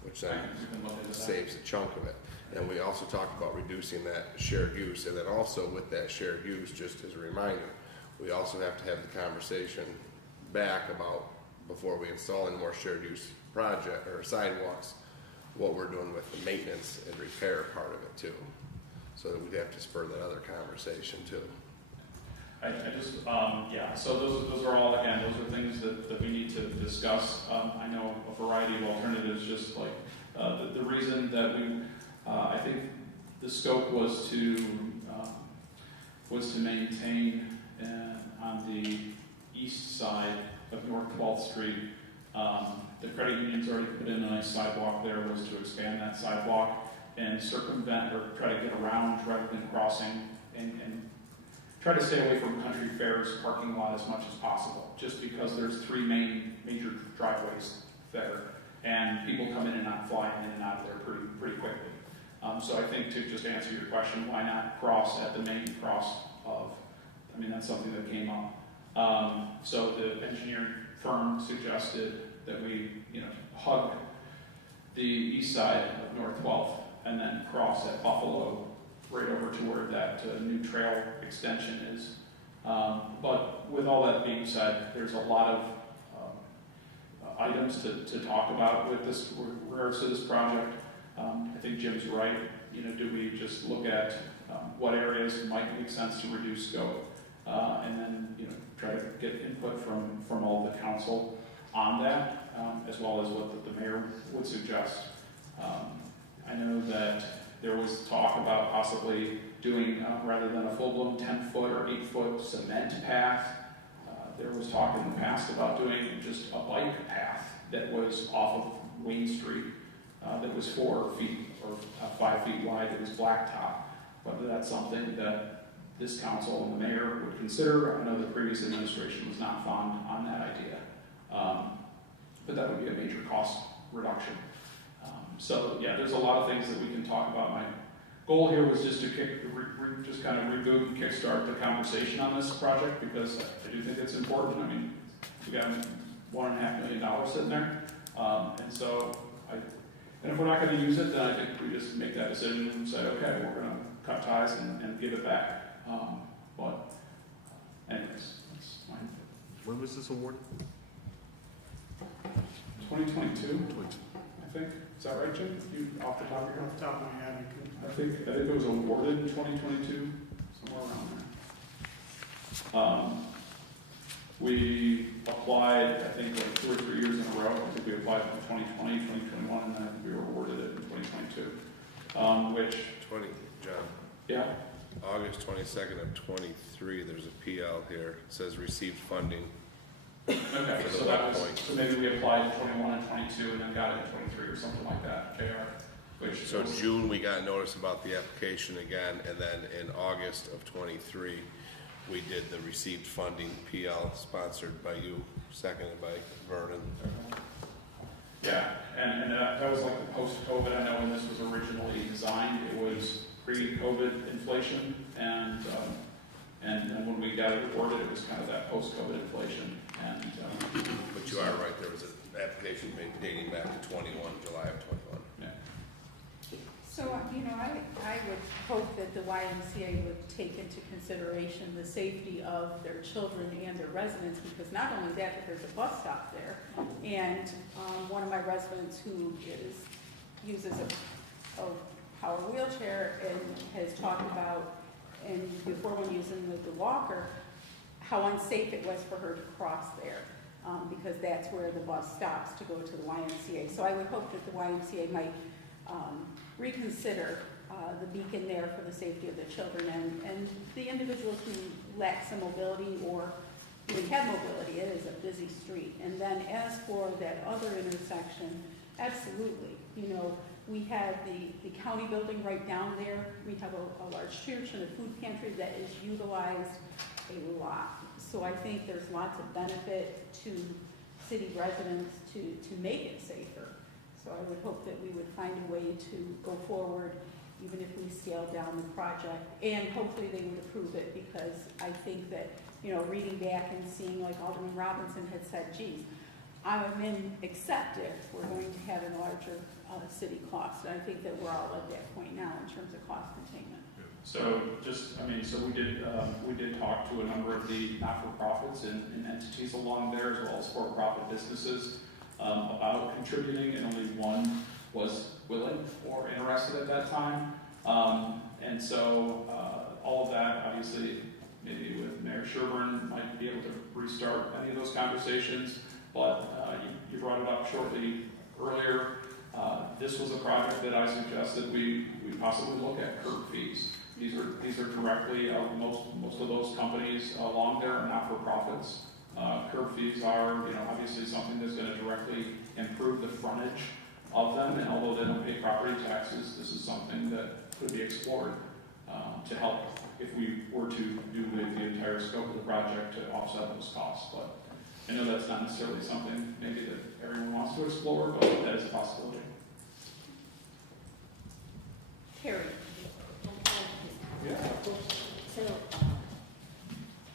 Which then You can look into that. saves a chunk of it. And we also talked about reducing that shared use, and then also with that shared use, just as a reminder, we also have to have the conversation back about, before we install any more shared use project or sidewalks, what we're doing with the maintenance and repair part of it too. So that we'd have to spur that other conversation too. I just, yeah, so those are all, again, those are things that we need to discuss. I know a variety of alternatives, just like, the reason that we, I think the scope was to maintain on the east side of North 12th Street. The credit union's already put in a nice sidewalk there, was to expand that sidewalk and circumvent or try to get around rather than crossing and try to stay away from Country Fair's parking lot as much as possible, just because there's three major driveways there, and people come in and out, flying in and out of there pretty quickly. So I think, to just answer your question, why not cross at the main cross of, I mean, that's something that came up. So the engineering firm suggested that we, hug the east side of North 12th and then cross at Buffalo right over to where that new trail extension is. But with all that being said, there's a lot of items to talk about with regards to this project. I think Jim's right. Do we just look at what areas might make sense to reduce scope, and then try to get input from all the council. on that, as well as what the mayor would suggest. I know that there was talk about possibly doing, rather than a full-blown 10-foot or 8-foot cement path, there was talk in the past about doing just a bike path that was off of Wayne Street, that was 4 feet or 5 feet wide, it was blacktop. Whether that's something that this council and the mayor would consider. I know the previous administration was not fond on that idea. But that would be a major cost reduction. So yeah, there's a lot of things that we can talk about. My goal here was just to just kind of reboot and kickstart the conversation on this project, because I do think it's important. I mean, we got $1.5 million sitting there. And if we're not going to use it, then I think we just make that decision and say, okay, we're going to cut ties and give it back. But anyways, that's fine. When was this awarded? 2022, I think. Is that right, Jim? You off the top of your head? Off the top of my head, I think it was awarded in 2022, somewhere around there. We applied, I think, like 2 or 3 years in a row. I think we applied in 2020, 2021, and then we were awarded it in 2022. Which, 20, John, yeah, August 22nd of 23, there's a PL here, it says received funding. okay, For the so that was, point. so maybe we applied in 21 and 22 and then got it in 23 or something like that, JR. Which So was, June, we got notice about the application again, and then in August of 23, we did the received funding PL sponsored by you, seconded by Vernon. yeah, and that was like the post-COVID. I know when this was originally designed, it was pre-COVID inflation, and when we got it awarded, it was kind of that post-COVID inflation. And But you are right, there was an application made dating back to 21, July of 21. yeah. So, I would hope that the YMCA would take into consideration the safety of their children and their residents, because not only that, but there's a bus stop there. And one of my residents who uses a power wheelchair and has talked about, and before when using the walker, how unsafe it was for her to cross there, because that's where the bus stops to go to the YMCA. So I would hope that the YMCA might reconsider the beacon there for the safety of the children and the individuals who lack some mobility or even have mobility. It is a busy street. And then as for that other intersection, absolutely. We have the county building right down there. We have a large church and a food pantry that is utilized a lot. So I think there's lots of benefit to city residents to make it safer. So I would hope that we would find a way to go forward, even if we scale down the project, and hopefully they would approve it, because I think that, reading back and seeing, like Alderman Robinson had said, geez, I'm in accept if we're going to have a larger city cost. And I think that we're all at that point now in terms of cost containment. So we did talk to a number of the not-for-profits and entities along there, as well as for-profit businesses, about contributing, and only one was willing or interested at that time. And so all of that, obviously, maybe with Mayor Sherburne, might be able to restart any of those conversations. But you brought it up shortly earlier. This was a project that I suggested we possibly look at curb fees. These are directly, most of those companies along there are not-for-profits. Curb fees are, obviously something that's going to directly improve the frontage of them, and although they don't pay property taxes, this is something that could be explored to help if we were to do with the entire scope of the project to offset those costs. But I know that's not necessarily something maybe that everyone wants to explore, but that is a possibility. Carrie. Yeah, of course. So,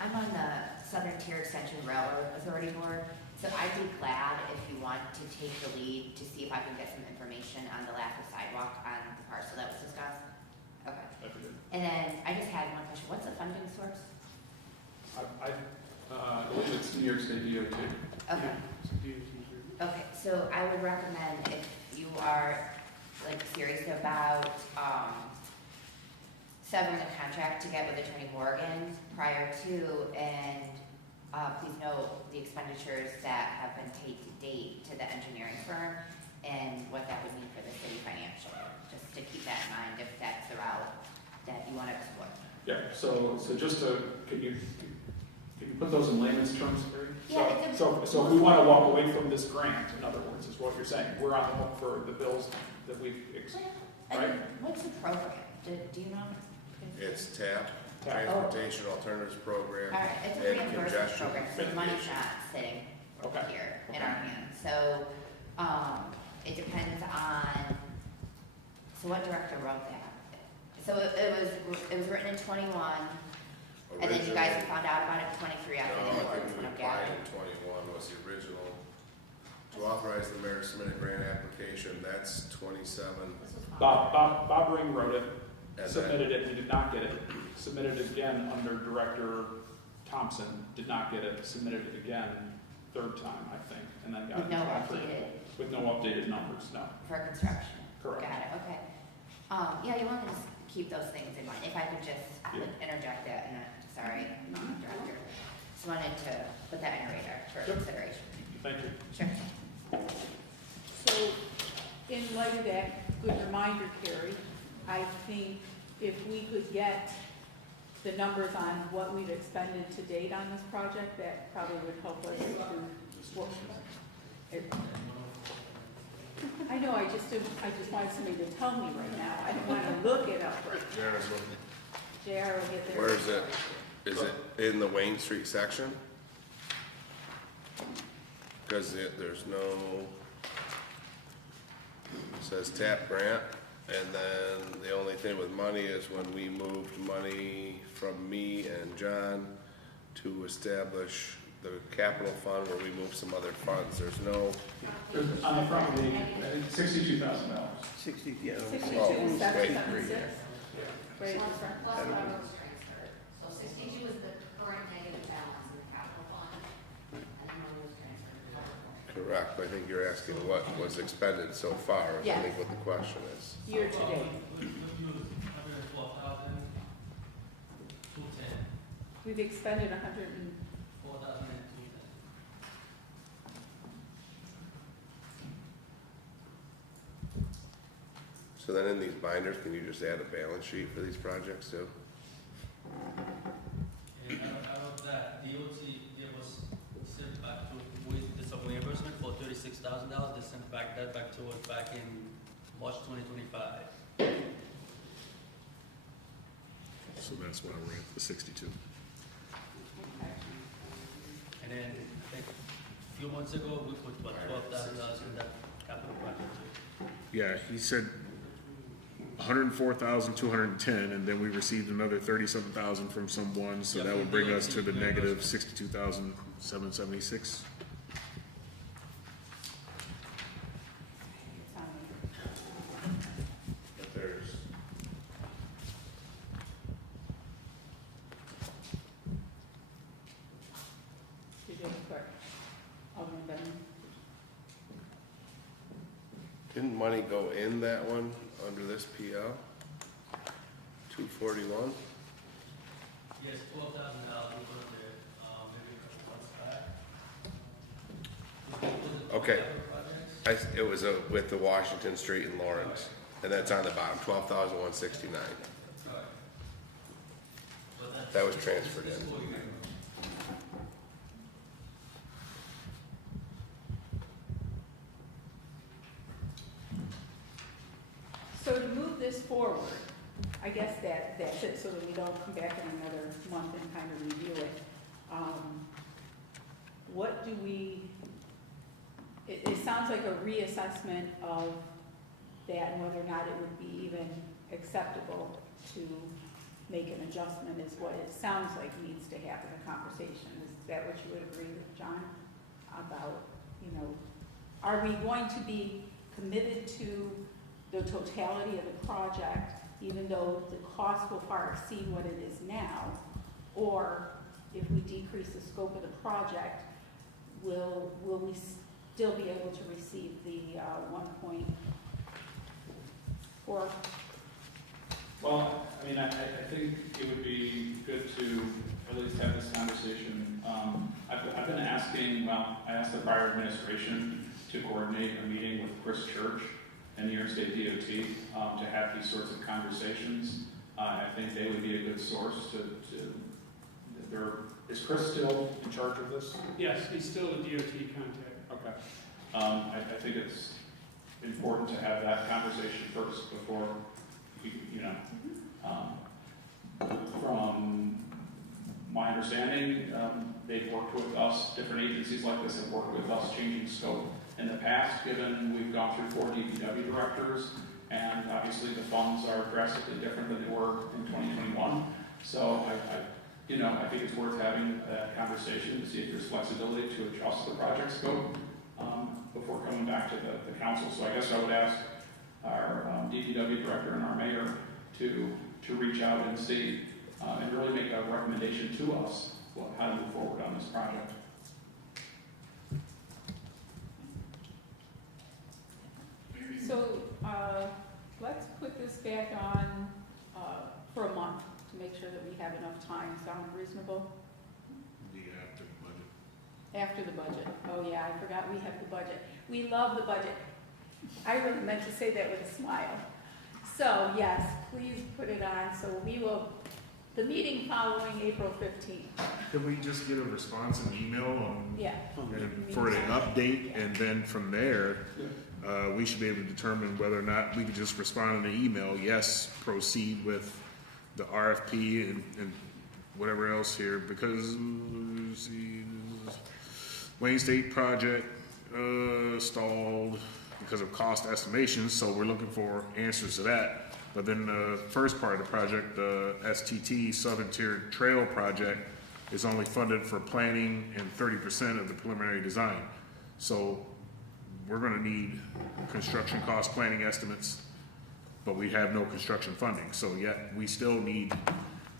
I'm on the Southern Tier Extension Railroad Authority Board, so I'd be glad if you want to take the lead to see if I can get some information on the lack of sidewalk on the parcel that was discussed. Okay. And then I just had one question. What's the funding source? I believe it's New York State DOT. Okay. Okay, so I would recommend, if you are serious about severing the contract, to get with Attorney Morgan prior to and please note the expenditures that have been paid to date to the engineering firm and what that would mean for the city financially, just to keep that in mind if that's the route that you want to explore. Yeah, so just to, can you put those in layman's terms, Gary? Yeah, So if we want to walk away from this grant, in other words, is what you're saying, we're on the hook for the bills that we've, right? What's the program? Do you know? It's TAP, TAP. Transportation Alternatives Program. All right, it's a and reimbursement congestion program, so the money's not sitting Okay. here in our hands. So, it depends on, so what director wrote that? So it was written in 21, and then you guys Originally- found out about it in 23 after the No, I orders think we went up applied gathered. in 21 was the original. To authorize the mayor to submit a grant application, that's 27. Bob Ring wrote it, And submitted it, he did not get it, submitted it again under Director Thompson, did not get it, submitted it again, third time, I think, and then got it. With no back for- updated With no updated numbers, no. for construction. Correct. Got it, okay. Yeah, you want to just keep those things in mind. If I could just Yeah. interject that, and sorry, director. Just wanted to put that in your radar for Sure. consideration. Thank you. Sure. So, in light of that good reminder, Carrie, I think if we could get the numbers on what we've expended to date on this project, that probably would help us to work. I know, I just wanted somebody to tell me right now. I don't want to look it up right now. Jared's looking. JR will get there. Where is it? Is it in the Wayne Street section? Because there's no, it says TAP grant, and then the only thing with money is when we moved money from me and John to establish the capital fund where we moved some other funds. There's no, On the front of the, I think $62,000. 62, 776. Right in the front. Plus what was transferred. So 62 is the current negative balance in the capital fund, and then money was transferred to the other one. correct, I think you're asking what was expended so far, is I think Yes. what the question is. Year to date. We've expended 100 and, So then in these binders, can you just add a balance sheet for these projects too? And out of that, DOT, it was sent back to, with the sub reimbursement for $36,000, they sent that back to us back in March 2025. So that's why we're at the 62. okay. And then, I think, a few months ago, we put what, $12,000 in that capital project. Yeah, he said 104,210, and then we received another 30-something thousand from someone, so Yeah, that from would bring us DOT to the negative reimbursement. 62,776. It's on there. But there's, Did you have a clerk? Alderman Bennett? didn't money go in that one under this PL? 241? Yes, $12,000 we put there, maybe a couple months back. Okay. It was with the Washington Street in Lawrence, and that's on the bottom, 12,169. That was transferred in. So to move this forward, I guess that's it, so that we don't come back in another month and kind of review it. What do we, it sounds like a reassessment of that and whether or not it would be even acceptable to make an adjustment is what it sounds like needs to happen, a conversation. Is that what you would agree with, John? About, are we going to be committed to the totality of the project, even though the cost will far exceed what it is now? Or if we decrease the scope of the project, will we still be able to receive the 1.4 Well, I mean, I think it would be good to at least have this conversation. I've been asking, well, I asked the prior administration to coordinate a meeting with Chris Church and New York State DOT to have these sorts of conversations. I think they would be a good source is Chris still in charge of this? Yes, he's still a DOT contact. Okay. I think it's important to have that conversation first before, from my understanding, they've worked with us, different agencies like this have worked with us changing scope in the past, given we've gone through 4 DPW directors, and obviously the funds are drastically different than they were in 2021. So I think it's worth having that conversation to see if there's flexibility to adjust the project scope before coming back to the council. So I guess I would ask our DPW director and our mayor to reach out and see and really make a recommendation to us how to move forward on this project. So, let's put this back on, for a month to make sure that we have enough time. Sound reasonable? After the budget. After the budget. Oh yeah, I forgot we have the budget. We love the budget. I really meant to say that with a smile. So yes, please put it on. So we will, the meeting following April 15th. Can we just get a response in email on, Yeah. and for an update, and then from there, we should be able to determine whether or not we could just respond in the email, yes, proceed with the RFP and whatever else here, because Wayne State project stalled because of cost estimations, so we're looking for answers to that. But then the first part of the project, the STT Southern Tier Trail project, is only funded for planning and 30% of the preliminary design. So we're gonna need construction cost planning estimates, but we have no construction funding. So yet we still need,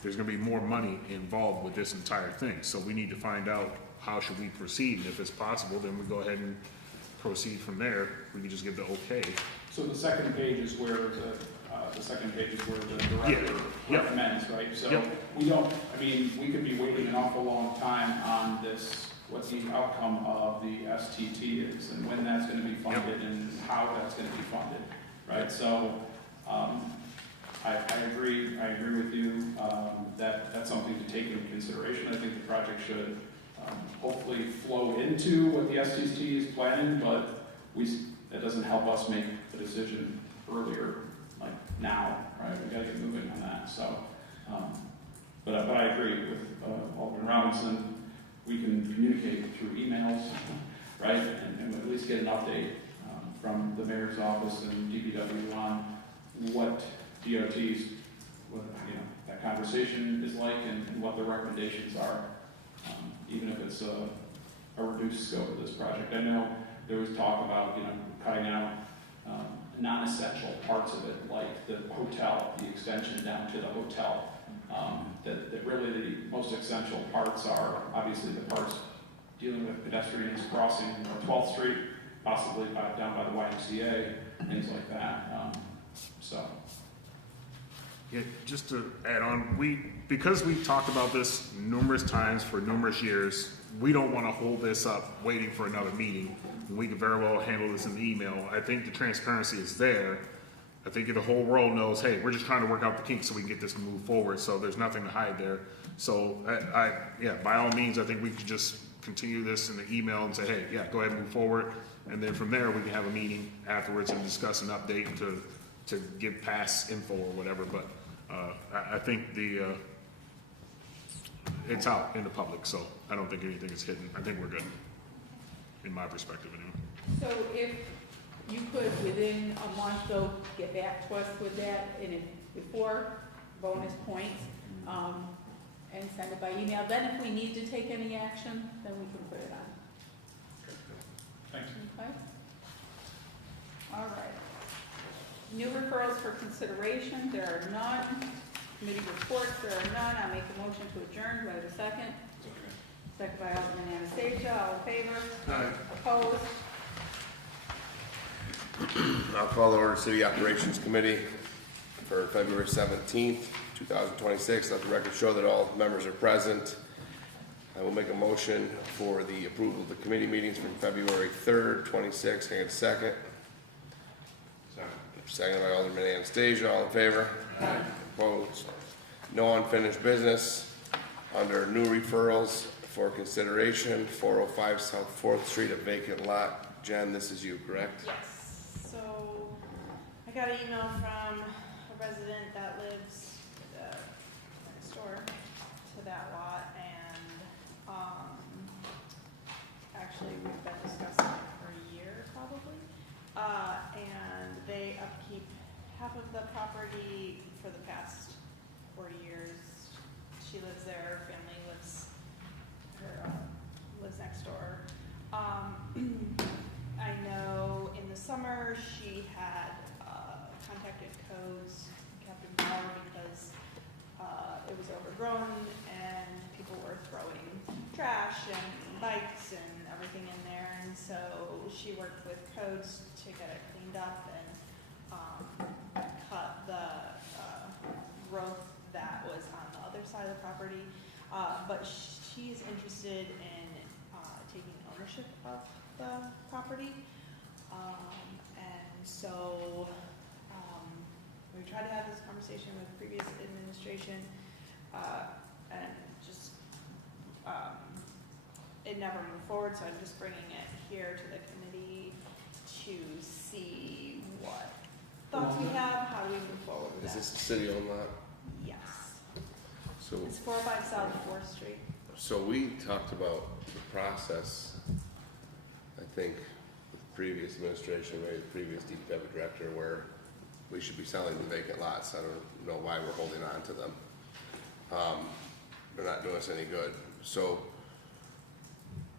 there's gonna be more money involved with this entire thing. So we need to find out how should we proceed. And if it's possible, then we go ahead and proceed from there. We can just give the okay. So the second page is where the director Yeah. recommends, right? So Yep. we don't, I mean, we could be waiting an awful long time on this, what the outcome of the STT is, and when that's gonna be funded, and how that's gonna be funded, right? So, I agree with you, that that's something to take into consideration. I think the project should, hopefully flow into what the STT is planning, but that doesn't help us make a decision earlier, like now, right? We gotta get moving on that, so, but I agree with Alderman Robinson. We can communicate through emails, right, and at least get an update from the mayor's office and DPW on what DOT's, that conversation is like, and what the recommendations are, even if it's a reduced scope of this project. I know there was talk about, cutting out non-essential parts of it, like the hotel, the extension down to the hotel. That really the most essential parts are obviously the parts dealing with pedestrians crossing 12th Street, possibly down by the YMCA, things like that. Yeah, just to add on, because we've talked about this numerous times for numerous years, we don't want to hold this up waiting for another meeting. We could very well handle this in the email. I think the transparency is there. I think the whole world knows, hey, we're just trying to work out the kinks so we can get this to move forward. So there's nothing to hide there. So by all means, I think we could just continue this in the email and say, hey, yeah, go ahead and move forward. And then from there, we can have a meeting afterwards and discuss an update to give past info or whatever. But I think it's out in the public, so I don't think anything is hidden. I think we're good, in my perspective anyway. So if you could, within a month, though, get back to us with that, and before bonus points, and send it by email. Then if we need to take any action, then we can put it on. Thanks. Okay? All right. New referrals for consideration, there are none. Committee reports, there are none. I'll make a motion to adjourn. Do I have a second? Second by Alderman Anastasia. All in favor? Aye. Opposed? I'll call the order City Operations Committee for February 17th, 2026. Let the record show that all members are present. I will make a motion for the approval of the committee meetings from February 3rd, 26. Can I get a second? Second by Alderman Anastasia. All in favor? Aye. Opposed? No unfinished business. Under new referrals for consideration, 405 South 4th Street, a vacant lot. Jen, this is you, correct? Yes, so I got an email from a resident that lives next door to that lot, and actually we've been discussing it for a year probably, and they upkeep half of the property for the past 4 years. She lives there, her family lives next door. I know in the summer she had contacted codes, Captain Power, because it was overgrown and people were throwing trash and bikes and everything in there, and so she worked with codes to get it cleaned up and cut the growth that was on the other side of the property. But she's interested in taking ownership of the property. And so we tried to have this conversation with previous administration, and just it never moved forward, so I'm just bringing it here to the committee to see what thoughts we have, how do we move forward with Is that. this a city-owned lot? Yes. So, It's 405 South 4th Street. so we talked about the process, I think, with the previous administration, maybe the previous DPW director, where we should be selling the vacant lots. I don't know why we're holding on to them. They're not doing us any good. So,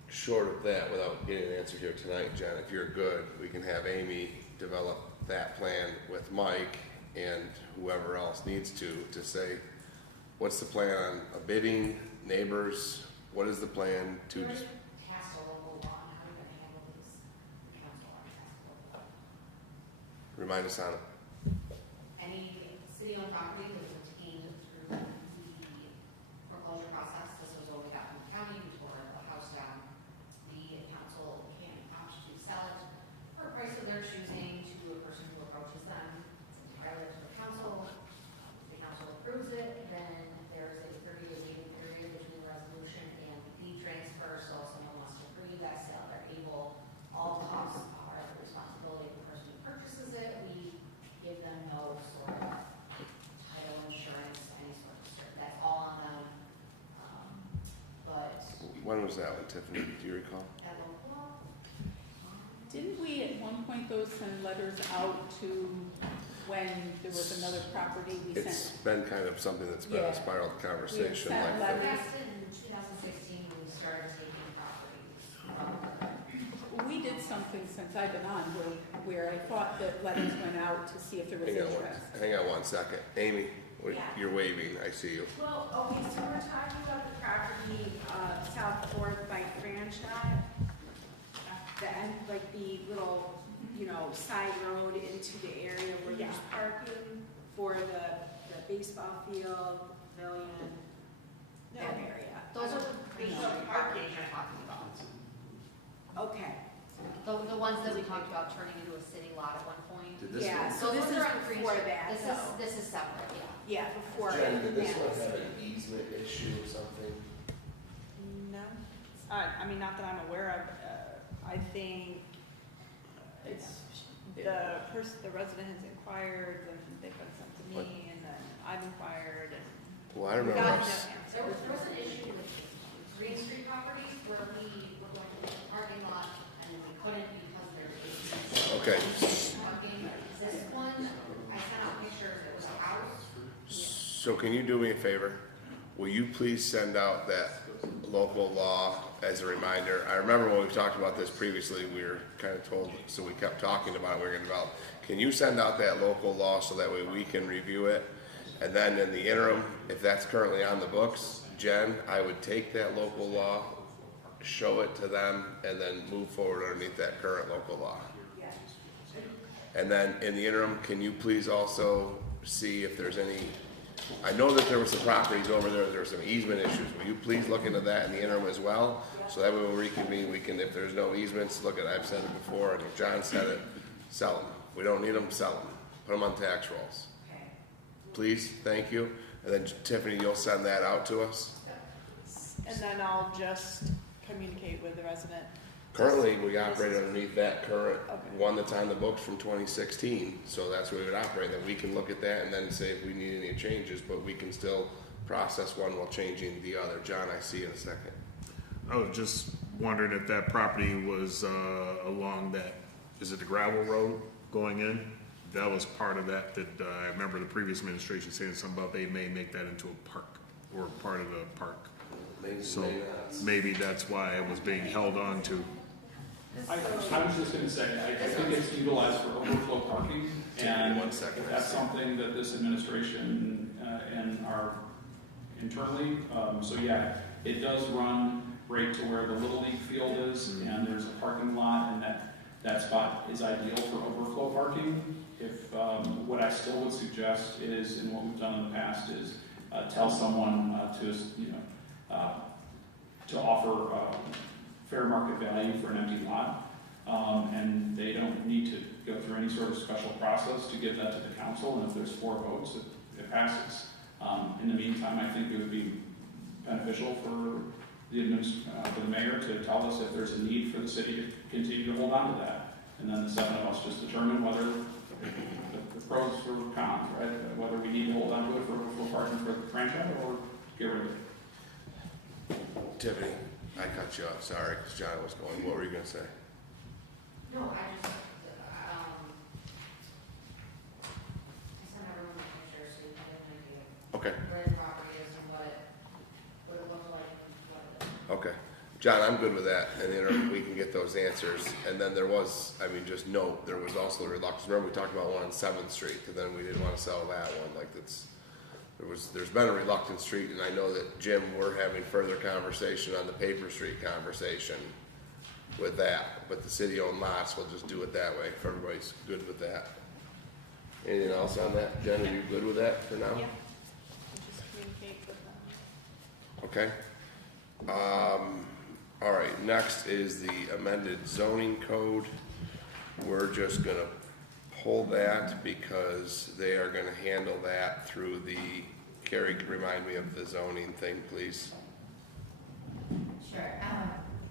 short of that, without getting an answer here tonight, Jen, if you're good, we can have Amy develop that plan with Mike and whoever else needs to say, what's the plan on a bidding, neighbors, what is the plan to just, Pass a local law on how you're gonna handle this. The council on pass a local law. remind us on it? Any city-owned property that was obtained through the foreclosure process, this was what we got from the county, we tore the house down. The council can opt to sell it for a price of their choosing to a person who approaches them. It's entirely up to the council. If the council approves it, then there's a 30-day waiting period between the resolution and the deed transfer, so if someone wants to agree that sale, they're able, all costs are the responsibility of the person who purchases it. We give them no sort of title insurance, any sort of that's all on them. But When was that one, Tiffany? Do you recall? at local law, Didn't we at one point though send letters out to when there was another property we It's sent? been kind of something that's been a Yeah. spiral conversation. sent Like letters. back in 2016, when we started taking properties. We did something since I've been on where I thought that letters went out to see if there was interest. hang on one second. Amy, Yeah. you're waving, I see you. Well, okay, so we're talking about the property, South 4th by franchise. The end, like the little, side road into the area where there's parking for the baseball field, pavilion, that area. Those are the pre-show properties you're talking about. Okay, The ones that we talked about turning into a city lot at one point. Did this yeah, one, so this Those is are on free before show. that, though. This is separate, yeah. Yeah, before. Jen, did this one yeah. have an easement issue or something? No, I mean, not that I'm aware of. I think it's, the resident has inquired, and they've been sent to me, and then I've inquired, and Well, I we remember, got no There answer. was an issue with Green Street properties where we were going to make a parking lot and we couldn't because there was okay, parking. This one, I sent out pictures, it was a house. so can you do me a favor? Will you please send out that local law as a reminder? I remember when we talked about this previously, we were kind of told, so we kept talking about it, we were gonna develop. Can you send out that local law so that way we can review it? And then in the interim, if that's currently on the books, Jen, I would take that local law, show it to them, and then move forward underneath that current local law. And then in the interim, can you please also see if there's any, I know that there were some properties over there, there were some easement issues. Will you please look into that in the interim as well? So that way we'll reconvene, we can, if there's no easements, look at, I've said it before, and if John said it, sell them. We don't need them, sell them. Put them on tax rolls. Okay. Please, thank you. And then Tiffany, you'll send that out to us? And then I'll just communicate with the resident. Currently, we operate underneath that current Okay. one that's on the books from 2016, so that's where we would operate. Then we can look at that and then say if we need any changes, but we can still process one while changing the other. John, I see you in a second. I was just wondering if that property was along that, is it the gravel road going in? That was part of that, I remember the previous administration saying something about they may make that into a park, or part of the park. Maybe, So maybe not. maybe that's why it was being held on to. I was just gonna say, I think it's utilized for overflow parking, and One second. that's something that this administration and our internally, so yeah, it does run right to where the Little League field is, and there's a parking lot, and that spot is ideal for overflow parking. If, what I still would suggest is, and what we've done in the past is, tell someone to offer fair market value for an empty lot, and they don't need to go through any sort of special process to give that to the council, and if there's 4 votes, it passes. In the meantime, I think it would be beneficial for the mayor to tell us if there's a need for the city to continue to hold on to that, and then the 7 of us just determine whether the pros or cons, right? Whether we need to hold on to it for overflow parking for the franchise or get rid of it. Tiffany, I cut you off, sorry, because John was going. What were you gonna say? No, I just, I sent everyone the picture so you can get an idea Okay, of where the property is and what it looked like and what it is. okay. John, I'm good with that, and then we can get those answers. And then there was, I mean, just note, there was also the reluctance. Remember, we talked about one on 7th Street, and then we didn't want to sell that one, like that's, there's been a reluctant street, and I know that, Jim, we're having further conversation on the Paper Street conversation with that, but the city-owned lots, we'll just do it that way, if everybody's good with that. Anything else on that? Jen, are you good with that for now? Yeah. Just communicate with them. Okay. All right, next is the amended zoning code. We're just gonna pull that because they are gonna handle that through the, Carrie, remind me of the zoning thing, please. Sure.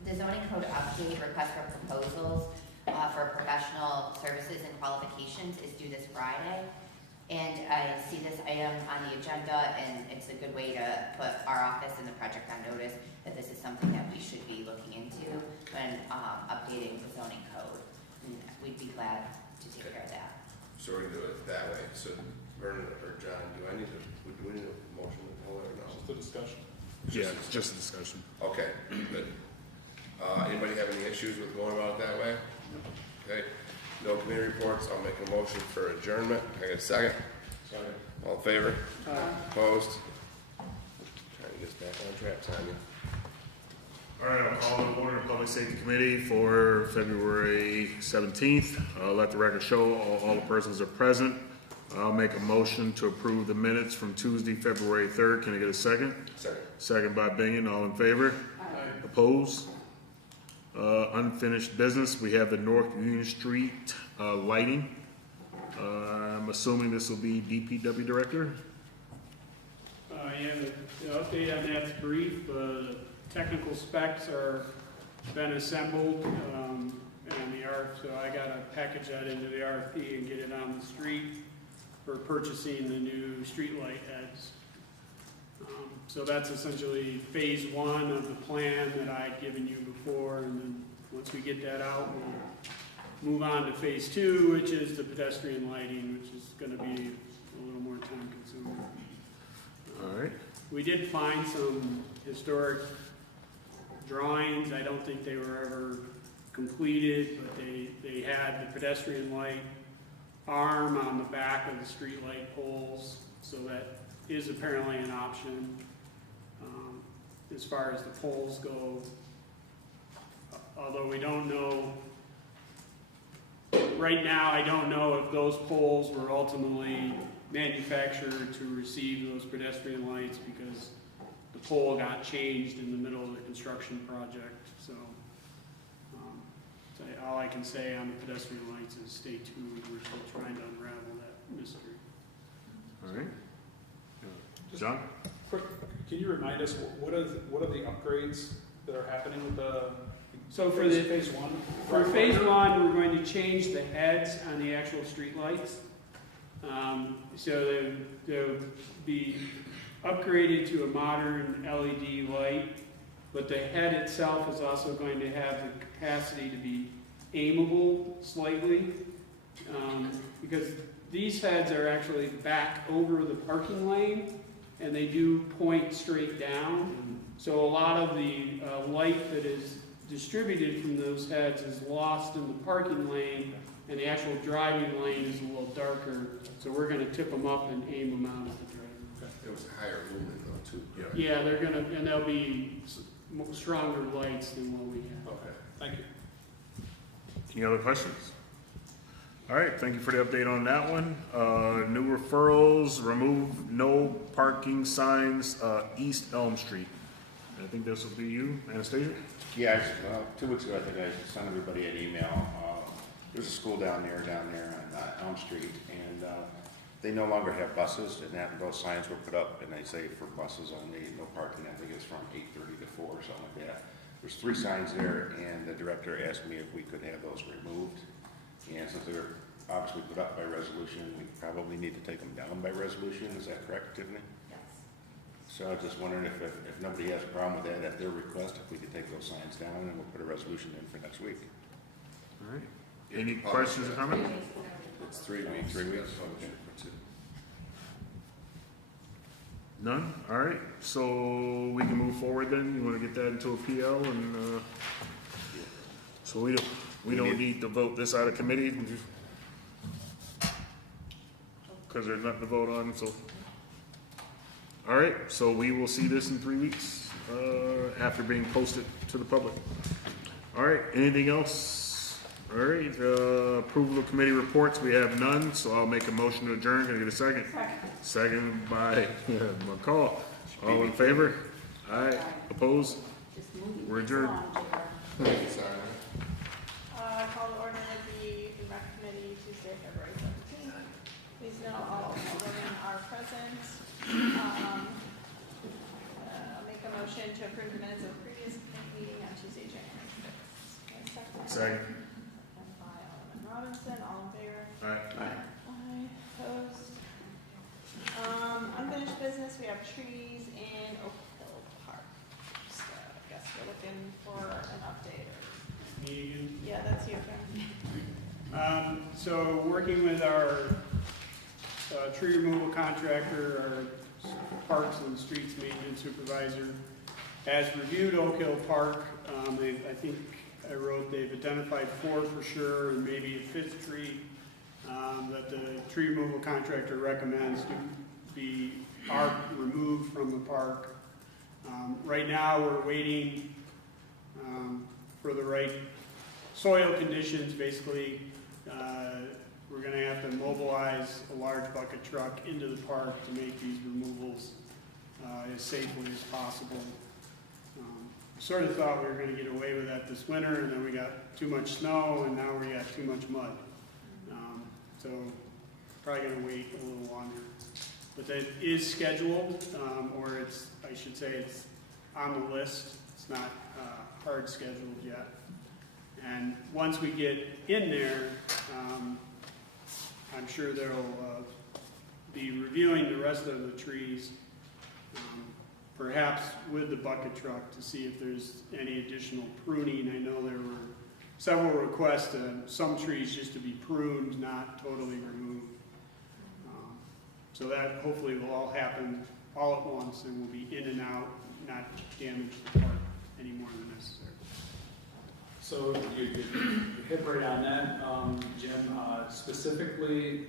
The zoning code update request for proposals for professional services and qualifications is due this Friday. And I see this item on the agenda, and it's a good way to put our office and the project on notice that this is something that we should be looking into when updating the zoning code. And we'd be glad to take care of that. So we're gonna do it that way. So Vernon or John, do we need a motion to pull it or no? Just a discussion. Yeah, it's just a discussion. Okay, good. Anybody have any issues with going about it that way? Okay, no committee reports, I'll make a motion for adjournment. Can I get a second? Sorry. All in favor? Opposed? Trying to get us back on track, Tanya. All right, I'll call to order the Public Safety Committee for February 17th. Let the record show all the persons are present. I'll make a motion to approve the minutes from Tuesday, February 3rd. Can I get a second? Second. Second by Bingen. All in favor? Opposed? Unfinished business. We have the North Union Street lighting. I'm assuming this will be DPW Director? Yeah, the update on that's brief. Technical specs are been assembled, and the so I gotta package that into the RFP and get it on the street for purchasing the new street light heads. So that's essentially phase 1 of the plan that I'd given you before, and then once we get that out, we'll move on to phase 2, which is the pedestrian lighting, which is gonna be a little more time consuming. All right. We did find some historic drawings. I don't think they were ever completed, but they had the pedestrian light arm on the back of the street light poles, so that is apparently an option. As far as the poles go, although we don't know, right now I don't know if those poles were ultimately manufacturer to receive those pedestrian lights because the pole got changed in the middle of the construction project, so. So all I can say on the pedestrian lights is stay tuned, we're still trying to unravel that mystery. All right. John? Quick, can you remind us, what are the upgrades that are happening with the, So for the, phase one? for phase one, we're going to change the heads on the actual streetlights. So they'll be upgraded to a modern LED light, but the head itself is also going to have the capacity to be aimable slightly, because these heads are actually back over the parking lane, and they do point straight down. So a lot of the light that is distributed from those heads is lost in the parking lane, and the actual driving lane is a little darker. So we're going to tip them up and aim them out at the driver. It was higher lumen though, too. Yeah, they're gonna, and they'll be stronger lights than what we have. Okay, thank you. Any other questions? All right, thank you for the update on that one. New referrals, remove no parking signs, East Elm Street. I think this will be you, Anastasia? Yeah, 2 weeks ago, I think I sent everybody an email. There's a school down there on Elm Street, and they no longer have buses, and those signs were put up, and they say for buses only, no parking. I think it's from 8:30 to 4 or something like that. There's 3 signs there, and the director asked me if we could have those removed. And since they're obviously put up by resolution, we probably need to take them down by resolution. Is that correct, Tiffany? Yes. So I was just wondering if nobody has a problem with that, at their request, if we could take those signs down, and we'll put a resolution in for next week. All right. Any questions or comments? It's 3 weeks. 3 weeks. None? All right, so we can move forward then? You want to get that into a PL and, so we don't need to vote this out of committee? Because there's nothing to vote on, so. All right, so we will see this in 3 weeks, after being posted to the public. All right, anything else? All right, approval of committee reports, we have none, so I'll make a motion to adjourn. Can I get a second? Second by McCall. All in favor? Aye. Opposed? Just moving We're things adjourned. along, JR. Call to order the rec committee Tuesday, February 17th. Please note all aldermen are present. I'll make a motion to approve the minutes of the previous meeting on Tuesday, January 6th. Second. And by Alderman Robinson, all in favor? Aye. Aye. Opposed? Unfinished business, we have trees in Oak Hill Park. So I guess we're looking for an update. Me again? Yeah, that's you, Karen. So working with our tree removal contractor, our parks and streets maintenance supervisor, has reviewed Oak Hill Park. I think I wrote they've identified 4 for sure, and maybe a 5th tree that the tree removal contractor recommends are removed from the park. Right now, we're waiting for the right soil conditions. Basically, we're going to have to mobilize a large bucket truck into the park to make these removals as safely as possible. Sort of thought we were going to get away with that this winter, and then we got too much snow, and now we got too much mud. So probably going to wait a little longer. But that is scheduled, or I should say it's on the list. It's not hard scheduled yet. And once we get in there, I'm sure they'll be reviewing the rest of the trees, perhaps with the bucket truck, to see if there's any additional pruning. I know there were several requests, some trees just to be pruned, not totally removed. So that hopefully will all happen all at once, and we'll be in and out, not damage the park any more than necessary. So you hit right on that, Jim. Specifically,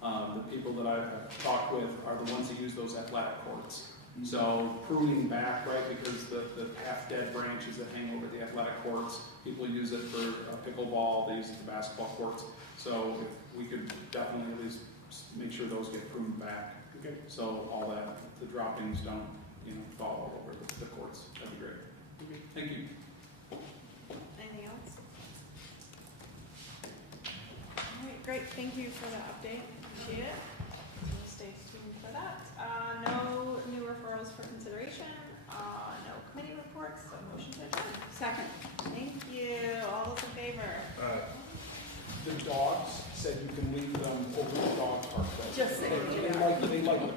the people that I've talked with are the ones that use those athletic courts. So pruning back, right, because the half-dead branches that hang over the athletic courts, people use it for pickleball, they use it for basketball courts. So if we could definitely at least make sure those get pruned back. Okay. So all that, the droppings don't, fall all over the courts. That'd be great. Okay. Thank you. Anything else? All right, great, thank you for the update, appreciate it. We'll stay tuned for that. No new referrals for consideration, no committee reports, so motion to adjourn. Second. Thank you, all those in favor? The dogs said you can leave them over the dog park. Just say, They like the